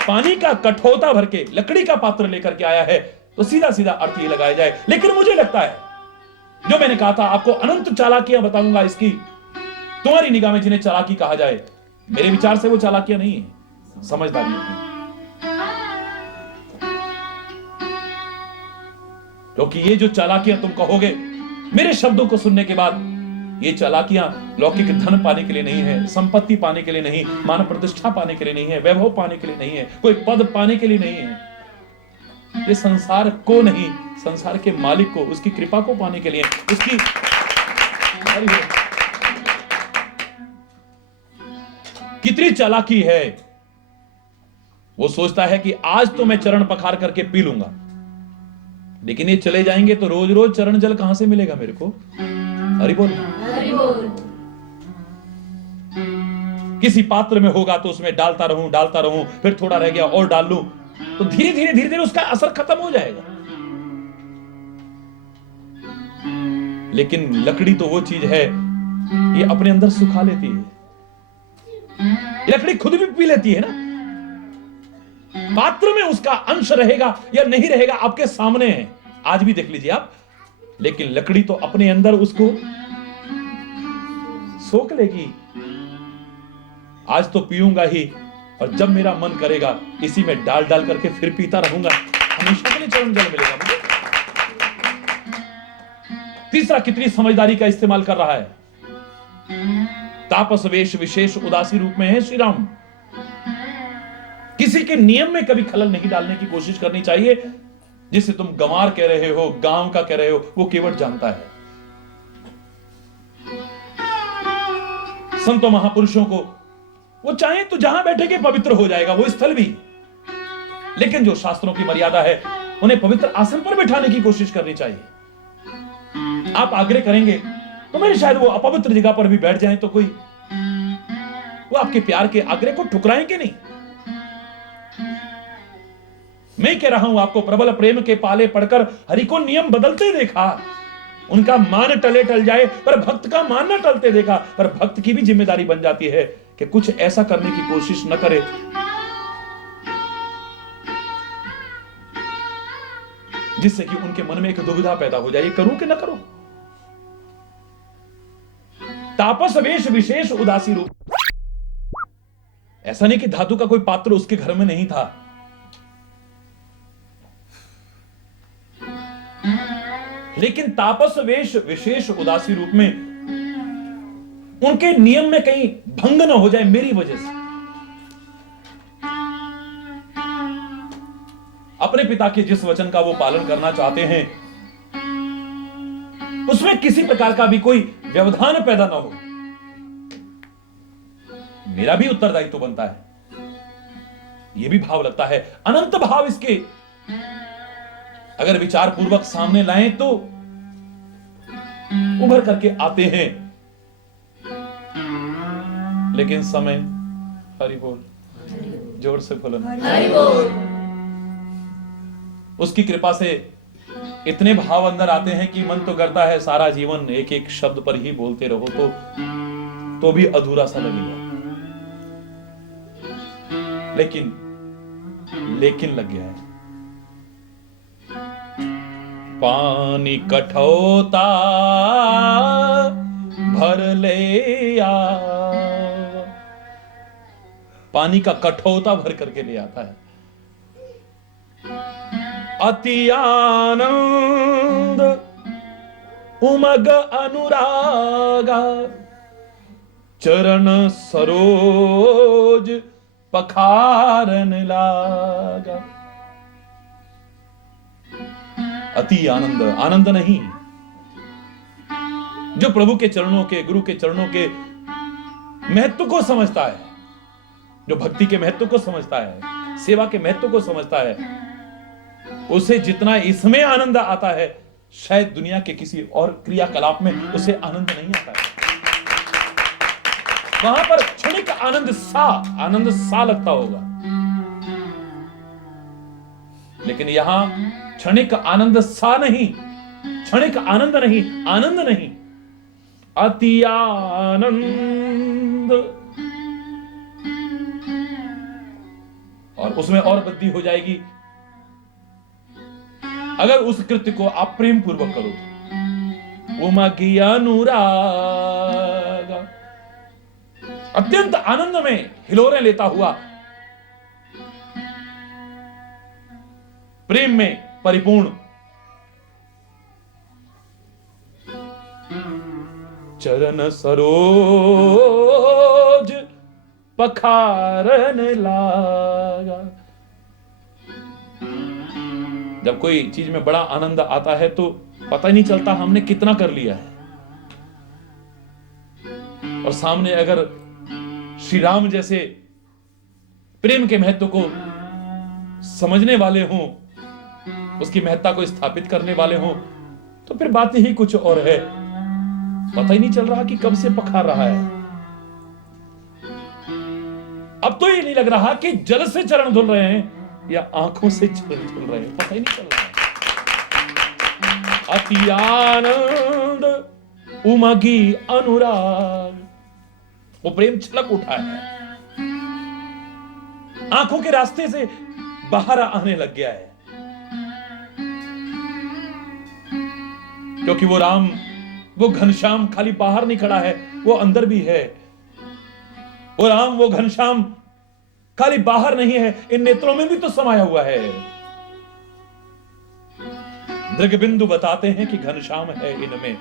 पानी का कठोता भर के लकड़ी का पात्र लेकर के आया है, तो सीधा सीधा अर्थ ये लगाया जाए। लेकिन मुझे लगता है, जो मैंने कहा था आपको अनंत चालाकियां बताऊंगा इसकी, तुम्हारी निगाह में जिन्हें चालाकी कहा जाए, मेरे विचार से वो चालाकियां नहीं है, समझदारी है। क्योंकि ये जो चालाकियां तुम कहोगे मेरे शब्दों को सुनने के बाद, ये चालाकियां लौकिक धन पाने के लिए नहीं है, संपत्ति पाने के लिए नहीं, मान प्रतिष्ठा पाने के लिए नहीं है, वैभव पाने के लिए नहीं है, कोई पद पाने के लिए नहीं है। ये संसार को नहीं, संसार के मालिक को, उसकी कृपा को पाने के लिए, उसकी कितनी चालाकी है। वो सोचता है कि आज तो मैं चरण पखार करके पी लूंगा, लेकिन ये चले जाएंगे तो रोज रोज चरण जल कहां से मिलेगा मेरे को। हरि बोल, हरि बोल। किसी पात्र में होगा तो उसमें डालता रहूं, फिर थोड़ा रह गया और डाल लूं, तो धीरे धीरे उसका असर खत्म हो जाएगा। लेकिन लकड़ी तो वो चीज है, ये अपने अंदर सुखा लेती है। लकड़ी खुद भी पी लेती है ना। पात्र में उसका अंश रहेगा या नहीं रहेगा आपके सामने है, आज भी देख लीजिए आप। लेकिन लकड़ी तो अपने अंदर उसको सोख लेगी। आज तो पीऊंगा ही, और जब मेरा मन करेगा इसी में डाल डाल करके फिर पीता रहूंगा, हमेशा के लिए चरण जल मिलेगा मुझे। तीसरा, कितनी समझदारी का इस्तेमाल कर रहा है। तापस वेश विशेष उदासी रूप में है श्री राम। किसी के नियम में कभी खलल नहीं डालने की कोशिश करनी चाहिए। जिसे तुम गंवार कह रहे हो, गांव का कह रहे हो, वो केवट जानता है। संतों महापुरुषों को वो चाहे तो जहां बैठे के पवित्र हो जाएगा वो स्थल भी, लेकिन जो शास्त्रों की मर्यादा है उन्हें पवित्र आसन पर बैठाने की कोशिश करनी चाहिए। आप आग्रह करेंगे तो मेरे शायद वो अपवित्र जगह पर भी बैठ जाएं तो कोई वो आपके प्यार के आग्रह को ठुकराएंगे नहीं। मैं कह रहा हूं आपको प्रबल प्रेम के पाले पड़कर हरि को नियम बदलते देखा। उनका मान टले टल जाए पर भक्त का मान न टलते देखा। पर भक्त की भी जिम्मेदारी बन जाती है कि कुछ ऐसा करने की कोशिश न करे जिससे कि उनके मन में एक दुविधा पैदा हो जाए, करूं कि न करूं। तापस वेश विशेष उदासी रूप, ऐसा नहीं कि धातु का कोई पात्र उसके घर में नहीं था। लेकिन तापस वेश विशेष उदासी रूप में उनके नियम में कहीं भंग न हो जाए मेरी वजह से। अपने पिता के जिस वचन का वो पालन करना चाहते हैं उसमें किसी प्रकार का भी कोई व्यवधान पैदा ना हो, मेरा भी उत्तरदायित्व बनता है। यह भी भाव लगता है, अनंत भाव इसके अगर विचार पूर्वक सामने लाएं तो उभर करके आते हैं। लेकिन समय, हरि बोल, जोर से बोलो, हरि बोल। उसकी कृपा से इतने भाव अंदर आते हैं कि मन तो करता है सारा जीवन एक एक शब्द पर ही बोलते रहो तो भी अधूरा सा लगेगा। लेकिन लग गया है। पानी कठोता भर ले आ, पानी का कठोता भर करके ले आता है। अति आनंद उमग अनुरागा, चरण सरोज पखारन लागा। अति आनंद, आनंद नहीं, जो प्रभु के चरणों के, गुरु के चरणों के महत्व को समझता है, जो भक्ति के महत्व को समझता है, सेवा के महत्व को समझता है, उसे जितना इसमें आनंद आता है शायद दुनिया के किसी और क्रियाकलाप में उसे आनंद नहीं आता है। वहां पर क्षणिक आनंद सा लगता होगा, लेकिन यहां क्षणिक आनंद सा नहीं, क्षणिक आनंद नहीं, आनंद नहीं, अति आनंद। और उसमें और वृद्धि हो जाएगी अगर उस कृत्य को आप प्रेम पूर्वक करो तो। उमगी अनुराग, अत्यंत आनंद में हिलोरे लेता हुआ, प्रेम में परिपूर्ण, चरण सरोज पखारन लागा। जब कोई चीज में बड़ा आनंद आता है तो पता ही नहीं चलता हमने कितना कर लिया है। और सामने अगर श्री राम जैसे प्रेम के महत्व को समझने वाले हों, उसकी महत्ता को स्थापित करने वाले हों, तो फिर बात ही कुछ और है। पता ही नहीं चल रहा कि कब से पखार रहा है। अब तो ये नहीं लग रहा कि जल से चरण धुल रहे हैं या आंखों से चरण धुल रहे हैं, पता ही नहीं चल रहा। अति आनंद उमगी अनुराग, वो प्रेम छलक उठा है, आंखों के रास्ते से बाहर आने लग गया है। क्योंकि वो राम, वो घनश्याम खाली बाहर नहीं खड़ा है, वो अंदर भी है। वो राम, वो घनश्याम खाली बाहर नहीं है, इन नेत्रों में भी तो समाया हुआ है। दृगबिंदु बताते हैं कि घनश्याम है इनमें।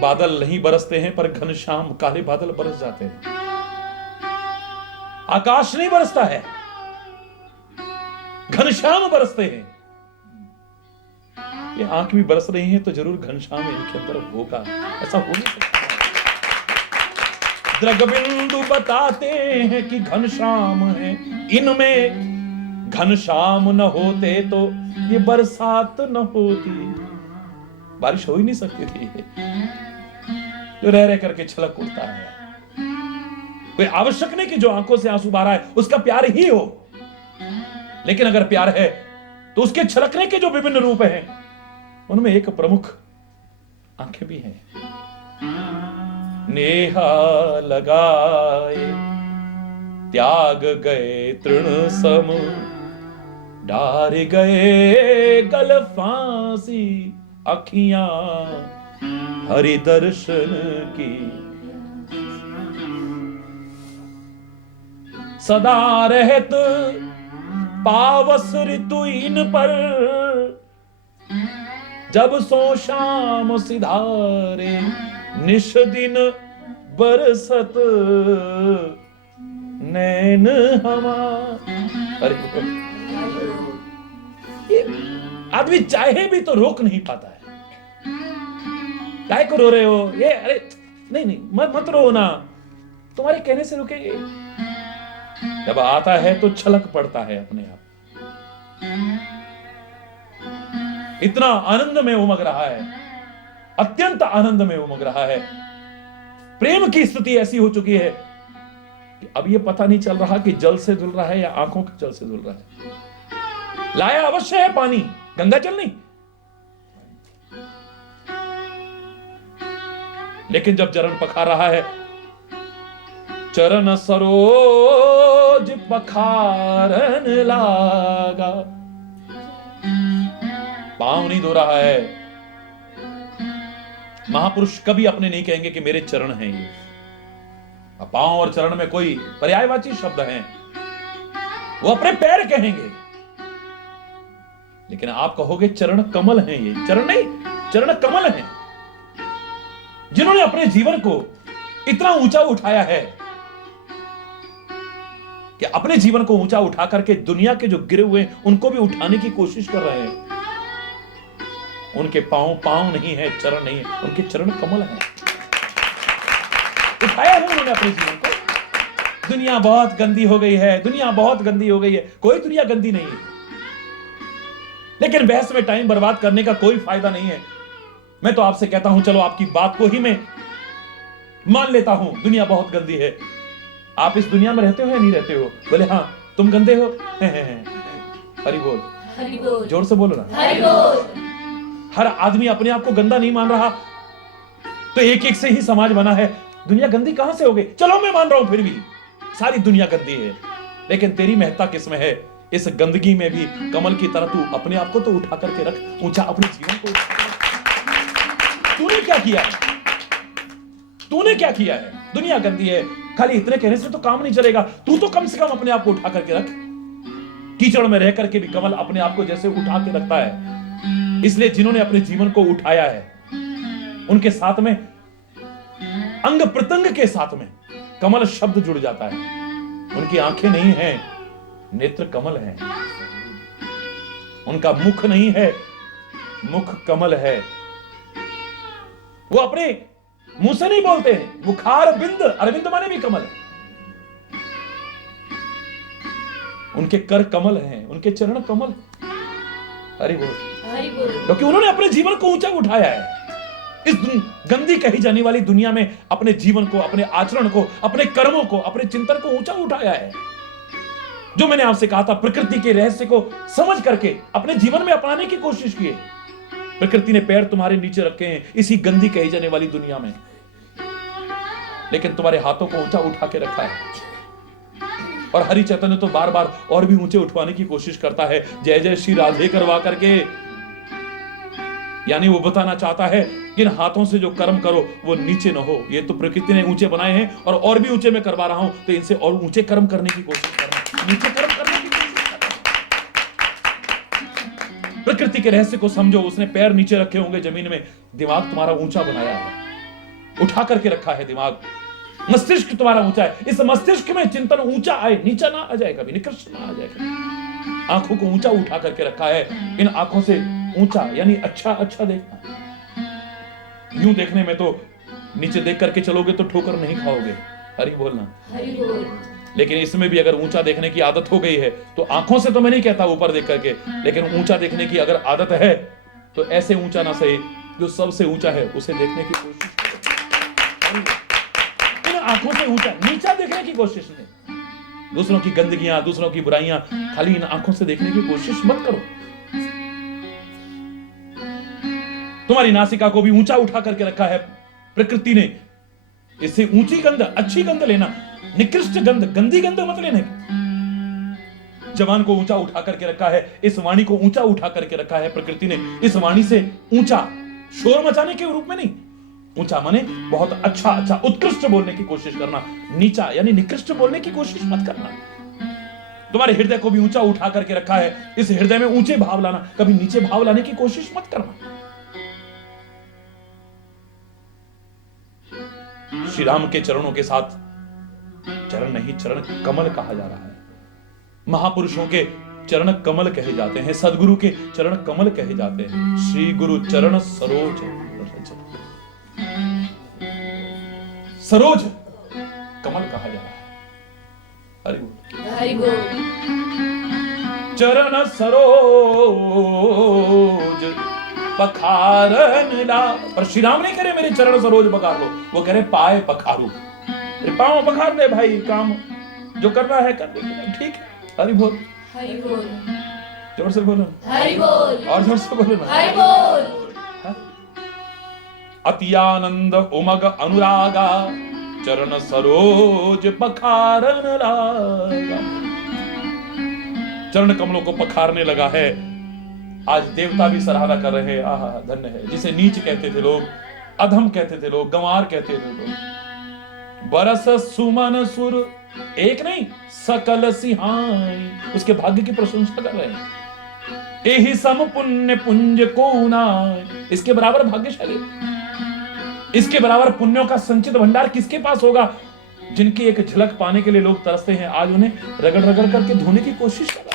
बादल नहीं बरसते हैं पर घनश्याम काले बादल बरस जाते हैं। आकाश नहीं बरसता है, घनश्याम बरसते हैं। ये आंख भी बरस रही है तो जरूर घनश्याम इनके अंदर होगा, ऐसा हो नहीं सकता। दृगबिंदु बताते हैं कि घनश्याम है इनमें, घनश्याम न होते तो ये बरसात न होती, बारिश हो ही नहीं सकती थी। जो रह रह करके छलक उठता है, कोई आवश्यक नहीं कि जो आंखों से आंसू बहा रहा है उसका प्यार ही हो, लेकिन अगर प्यार है तो उसके छलकने के जो विभिन्न रूप हैं उनमें एक प्रमुख आंखें भी हैं। नेहा लगाए त्याग गए तृण सम, डार गए गल फांसी अखियां हरि दर्शन की। सदा रहत पावस ऋतु इन पर, जब सो शाम सिधारे निश दिन बरसत नैन हमार। अरे ये आदमी चाहे भी तो रोक नहीं पाता है। काय को रो रहे हो? ये अरे नहीं नहीं मत रो ना, तुम्हारे कहने से रुकेंगे? जब आता है तो छलक पड़ता है अपने आप। इतना आनंद में उमग रहा है, अत्यंत आनंद में उमग रहा है। प्रेम की स्थिति ऐसी हो चुकी है कि अब ये पता नहीं चल रहा कि जल से धुल रहा है या आंखों के जल से धुल रहा है। लाया अवश्य है पानी, गंगा जल नहीं, लेकिन जब चरण पखार रहा है, चरण सरोज पखारन लागा, पांव नहीं धो रहा है। महापुरुष कभी अपने नहीं कहेंगे कि मेरे चरण हैं ये। पांव और चरण में कोई पर्यायवाची शब्द हैं, वो अपने पैर कहेंगे, लेकिन आप कहोगे चरण कमल हैं ये। चरण नहीं, चरण कमल हैं, जिन्होंने अपने जीवन को इतना ऊंचा उठाया है कि अपने जीवन को ऊंचा उठा करके दुनिया के जो गिरे हुए उनको भी उठाने की कोशिश कर रहे हैं। उनके पांव नहीं है, चरण नहीं है, उनके चरण कमल हैं। उठाया है उन्होंने अपने जीवन को। दुनिया बहुत गंदी हो गई है, दुनिया बहुत गंदी हो गई है। कोई दुनिया गंदी नहीं है, लेकिन बहस में टाइम बर्बाद करने का कोई फायदा नहीं है। मैं तो आपसे कहता हूं, चलो आपकी बात को ही मैं मान लेता हूं, दुनिया बहुत गंदी है। आप इस दुनिया में रहते हो या नहीं रहते हो? बोले हाँ। तुम गंदे हो? हरि बोल, हरि बोल, जोर से बोलो ना। हरि बोल। हर आदमी अपने आप को गंदा नहीं मान रहा, तो एक एक से ही समाज बना है। दुनिया गंदी कहां से हो गई? चलो मैं मान रहा हूं, फिर भी सारी दुनिया गंदी है, लेकिन तेरी महत्ता किसमें है? इस गंदगी में भी कमल की तरह तू अपने आप को तो उठा करके रख, ऊंचा अपने जीवन को उठा। तूने क्या किया है? तूने क्या किया है? दुनिया गंदी है, खाली इतने कहने से तो काम नहीं चलेगा। तू तो कम से कम अपने आप को उठा करके रख। कीचड़ में रह करके भी कमल अपने आप को जैसे उठा के रखता है। इसलिए जिन्होंने अपने जीवन को उठाया है, उनके साथ में, अंग प्रत्यंग के साथ में कमल शब्द जुड़ जाता है। उनकी आंखें नहीं हैं, नेत्र कमल हैं। उनका मुख नहीं है, मुख कमल है। वो अपने मुंह से नहीं बोलते हैं, मुखार बिंद, अरविंद माने भी कमल है। उनके कर कमल हैं, उनके चरण कमल। हरि बोल, हरि बोल। क्योंकि उन्होंने अपने जीवन को ऊंचा उठाया है। इस गंदी कही जाने वाली दुनिया में अपने जीवन को, अपने आचरण को, अपने कर्मों को, अपने चिंतन को ऊंचा उठाया है। जो मैंने आपसे कहा था, प्रकृति के रहस्य को समझ करके अपने जीवन में अपनाने की कोशिश की। प्रकृति ने पैर तुम्हारे नीचे रखे हैं इसी गंदी कही जाने वाली दुनिया में, लेकिन तुम्हारे हाथों को ऊंचा उठा के रखा है। और हरि चैतन्य तो बार बार और भी ऊंचे उठवाने की कोशिश करता है, जय जय श्री राधे करवा करके। यानी वो बताना चाहता है कि इन हाथों से जो कर्म करो वो नीचे न हो। ये तो प्रकृति ने ऊंचे बनाए हैं और भी ऊंचे मैं करवा रहा हूं, तो इनसे और ऊंचे कर्म करने की कोशिश करना, नीचे कर्म करने की कोशिश करना। प्रकृति के रहस्य को समझो। उसने पैर नीचे रखे होंगे जमीन में, दिमाग तुम्हारा ऊंचा बनाया है, उठा करके रखा है दिमाग। मस्तिष्क तुम्हारा ऊंचा है, इस मस्तिष्क में चिंतन ऊंचा आए, नीचा ना आ जाए, कभी निकृष्ट ना आ जाए। आंखों को ऊंचा उठा करके रखा है। इन आंखों से ऊंचा यानी अच्छा अच्छा देखना। यूं देखने में तो नीचे देख करके चलोगे तो ठोकर नहीं खाओगे। हरि बोलना, हरि बोल। लेकिन इसमें भी अगर ऊंचा देखने की आदत हो गई है तो आंखों से तो मैं नहीं कहता ऊपर देख करके, लेकिन ऊंचा देखने की अगर आदत है तो ऐसे ऊंचा ना सही, जो सबसे ऊंचा है उसे देखने की कोशिश करो। इन आंखों से ऊंचा, नीचा देखने की कोशिश नहीं। दूसरों की गंदगियां, दूसरों की बुराइयां खाली इन आंखों से देखने की कोशिश मत करो। तुम्हारी नासिका को भी ऊंचा उठा करके रखा है प्रकृति ने। इससे ऊंची गंध, अच्छी गंध लेना, निकृष्ट गंध, गंदी गंध मत लेने। जवान को ऊंचा उठा करके रखा है, इस वाणी को ऊंचा उठा करके रखा है प्रकृति ने। इस वाणी से ऊंचा, शोर मचाने के रूप में नहीं, ऊंचा माने बहुत अच्छा अच्छा उत्कृष्ट बोलने की कोशिश करना। नीचा यानी निकृष्ट बोलने की कोशिश मत करना। तुम्हारे हृदय को भी ऊंचा उठा करके रखा है, इस हृदय में ऊंचे भाव लाना, कभी नीचे भाव लाने की कोशिश मत करना। श्री राम के चरणों के साथ चरण नहीं, चरण कमल कहा जा रहा है। महापुरुषों के चरण कमल कहे जाते हैं, सदगुरु के चरण कमल कहे जाते हैं। श्री गुरु चरण सरोज, सरोज कमल कहा जा रहा है। हरि बोल, हरि बोल। चरण सरोज पखारन ला, पर श्री राम नहीं करे मेरे चरण सरोज पखार लो, वो करे पाए पखारू। पांव पखार दे भाई, काम जो करना है कर ले, ठीक है। हरि बोल, हरि बोल। जोर से बोलो, हरि बोल। और जोर से बोलो ना। हरि बोल। अति आनंद उमग अनुरागा चरण सरोज पखारन लागा। चरण कमलों को पखारने लगा है। आज देवता भी सराहना कर रहे हैं, आहा धन्य है। जिसे नीच कहते थे लोग, अधम कहते थे लोग, गंवार कहते थे लोग, बरस सुमन सुर एक नहीं सकल सिहाई, उसके भाग्य की प्रशंसा कर रहे हैं। एहि सम पुण्य पुंज को नाय, इसके बराबर भाग्यशाली, इसके बराबर पुण्यों का संचित भंडार किसके पास होगा। जिनकी एक झलक पाने के लिए लोग तरसते हैं, आज उन्हें रगड़ रगड़ करके धोने की कोशिश कर रहा है।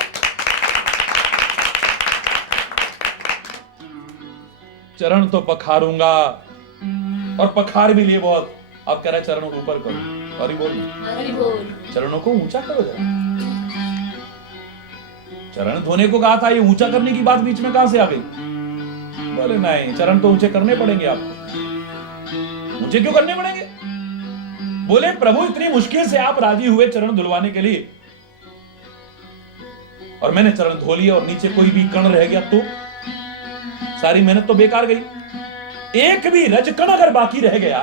चरण तो पखारूंगा, और पखार भी लिए बहुत। अब कह रहा है चरण ऊपर करो। हरि बोल, हरि बोल। चरणों को ऊंचा करो जरा। चरण धोने को कहा था, ये ऊंचा करने की बात बीच में कहां से आ गई। बोले नहीं, चरण तो ऊंचे करने पड़ेंगे आपको। ऊंचे क्यों करने पड़ेंगे? बोले प्रभु इतनी मुश्किल से आप राजी हुए चरण धुलवाने के लिए, और मैंने चरण धो लिए और नीचे कोई भी कण रह गया तो सारी मेहनत तो बेकार गई। एक भी रजकण अगर बाकी रह गया,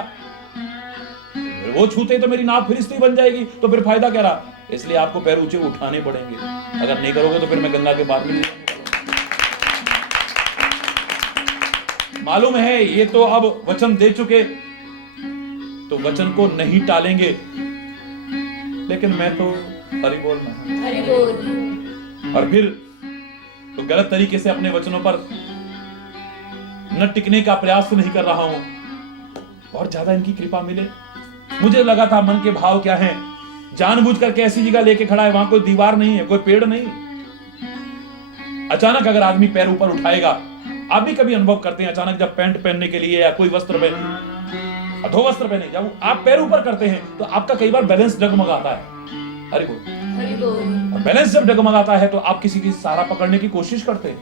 वो छूते तो मेरी नाक फिरिस्ती बन जाएगी, तो फिर फायदा क्या रहा। इसलिए आपको पैर ऊंचे उठाने पड़ेंगे। अगर नहीं करोगे तो फिर मैं गंगा के पार में नहीं जाऊंगा। मालूम है ये तो अब वचन दे चुके, तो वचन को नहीं टालेंगे, लेकिन मैं तो हरि बोलना, हरि बोल। और फिर तो गलत तरीके से अपने वचनों पर न टिकने का प्रयास नहीं कर रहा हूं। और ज्यादा इनकी कृपा मिले। मुझे लगा था मन के भाव क्या हैं, जानबूझकर के ऐसी जगह लेके खड़ा है, वहां कोई दीवार नहीं है, कोई पेड़ नहीं। अचानक अगर आदमी पैर ऊपर उठाएगा, आप भी कभी अनुभव करते हैं, अचानक जब पैंट पहनने के लिए या कोई वस्त्र पहने, अधो वस्त्र पहने, जब आप पैर ऊपर करते हैं तो आपका कई बार बैलेंस डगमगाता है। हरि बोल, हरि बोल। बैलेंस जब डगमगाता है तो आप किसी की सहारा पकड़ने की कोशिश करते हैं,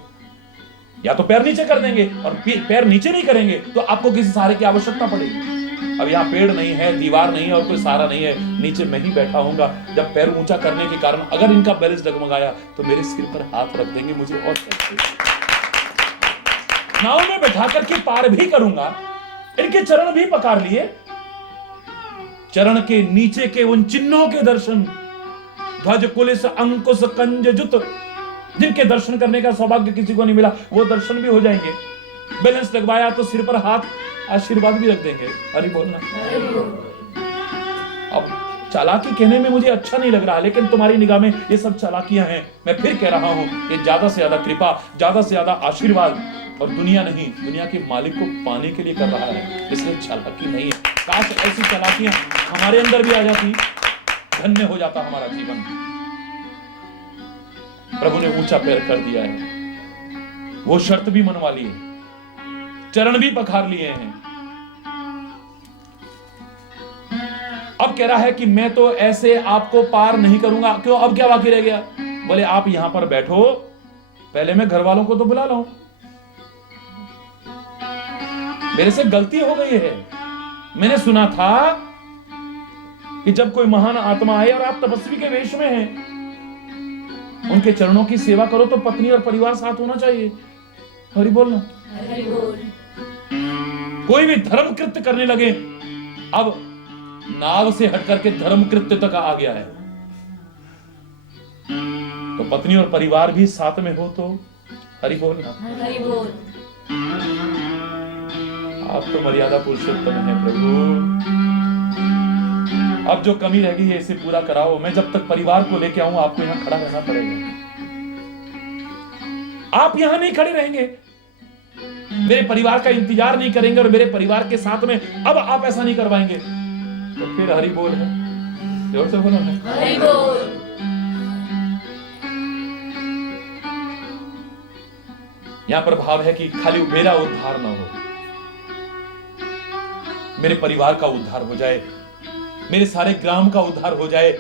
या तो पैर नीचे कर देंगे, और पैर नीचे नहीं करेंगे तो आपको किसी सहारे की आवश्यकता पड़ेगी। अब यहाँ पेड़ नहीं है, दीवार नहीं है और कोई सहारा नहीं है, नीचे मैं ही बैठा हूंगा। जब पैर ऊंचा करने के कारण अगर इनका बैलेंस डगमगाया तो मेरे सिर पर हाथ रख देंगे, मुझे और नाव में बैठा करके पार भी करूंगा। इनके चरण भी पकार लिए, चरण के नीचे के उन चिन्हों के दर्शन, ध्वज कुलिस अंकुश कंज जुत, जिनके दर्शन करने का सौभाग्य किसी को नहीं मिला, वो दर्शन भी हो जाएंगे। बैलेंस लगवाया तो सिर पर हाथ, आशीर्वाद भी रख देंगे। हरि बोलना। अब चालाकी कहने में मुझे अच्छा नहीं लग रहा, लेकिन तुम्हारी निगाह में ये सब चालाकियां हैं। मैं फिर कह रहा हूं, ये ज्यादा से ज्यादा कृपा, ज्यादा से ज्यादा आशीर्वाद, और दुनिया नहीं, दुनिया के मालिक को पाने के लिए कर रहा है, इसलिए चालाकी नहीं है। काश ऐसी चालाकियां हमारे अंदर भी आ जाती, धन्य हो जाता हमारा जीवन। प्रभु ने ऊंचा पैर कर दिया है, वो शर्त भी मनवा ली है, चरण भी पखार लिए हैं। अब कह रहा है कि मैं तो ऐसे आपको पार नहीं करूंगा। क्यों, अब क्या बाकी रह गया? बोले आप यहां पर बैठो, पहले मैं घर वालों को तो बुला लाऊं, मेरे से गलती हो गई है। मैंने सुना था कि जब कोई महान आत्मा आए और आप तपस्वी के वेश में हैं, उनके चरणों की सेवा करो तो पत्नी और परिवार साथ होना चाहिए। हरि बोलना। हरि बोल। कोई भी धर्म कृत्य करने लगे, अब नाव से हटकर के धर्म कृत्य तक आ गया है, तो पत्नी और परिवार भी साथ में हो तो हरि बोलना। हरि बोल। आप तो मर्यादा पुरुषोत्तम है प्रभु, अब जो कमी रह गई है इसे पूरा कराओ। मैं जब तक परिवार को लेके आऊं, आपको यहां खड़ा रहना पड़ेगा। आप यहां नहीं खड़े रहेंगे, मेरे परिवार का इंतजार नहीं करेंगे, और मेरे परिवार के साथ में अब आप ऐसा नहीं करवाएंगे। तो फिर हरि बोल है, जोर से बोलो ना। हरि बोल। यहां पर भाव है कि खाली मेरा उद्धार ना हो, मेरे परिवार का उद्धार हो जाए, मेरे सारे ग्राम का उद्धार हो जाए,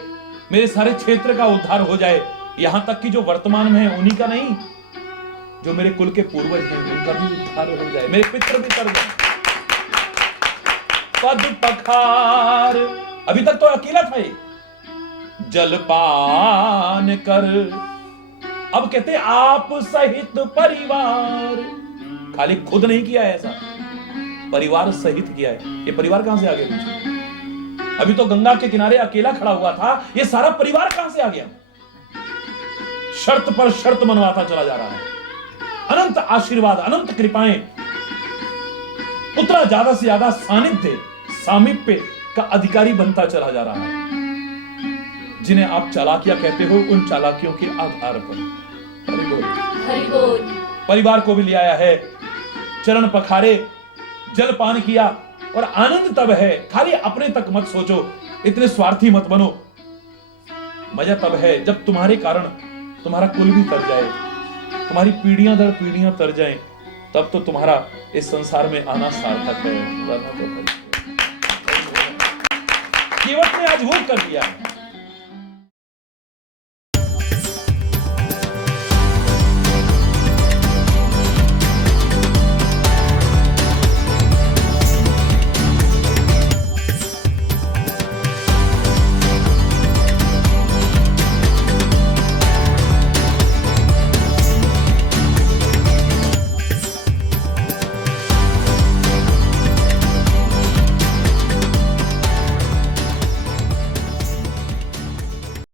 मेरे सारे क्षेत्र का उद्धार हो जाए, यहां तक कि जो वर्तमान में है उन्हीं का नहीं, जो मेरे कुल के पूर्वज हैं उनका भी उद्धार हो जाए, मेरे पितृ भी तर जाए। पद पखार, अभी तक तो अकेला था ये, जलपान कर, अब कहते आप सहित परिवार, खाली खुद नहीं किया है ऐसा, परिवार सहित किया है। ये परिवार कहां से आ गया मुझे? अभी तो गंगा के किनारे अकेला खड़ा हुआ था, ये सारा परिवार कहां से आ गया? शर्त पर शर्त मनवाता चला जा रहा है, अनंत आशीर्वाद, अनंत कृपाएं, उतना ज्यादा से ज्यादा सानिध्य, सामीप्य का अधिकारी बनता चला जा रहा है। जिन्हें आप चालाकियां कहते हो, उन चालाकियों के आधार पर हरि बोल। हरि बोल। परिवार को भी ले आया है, चरण पखारे, जल पान किया, और आनंद तब है, खाली अपने तक मत सोचो, इतने स्वार्थी मत बनो। मजा तब है जब तुम्हारे कारण तुम्हारा कुल भी तर जाए, तुम्हारी पीढ़ियां दर पीढ़ियां तर जाएं, तब तो तुम्हारा इस संसार में आना सार्थक है, वरना तो केवट ने आज वो कर दिया है।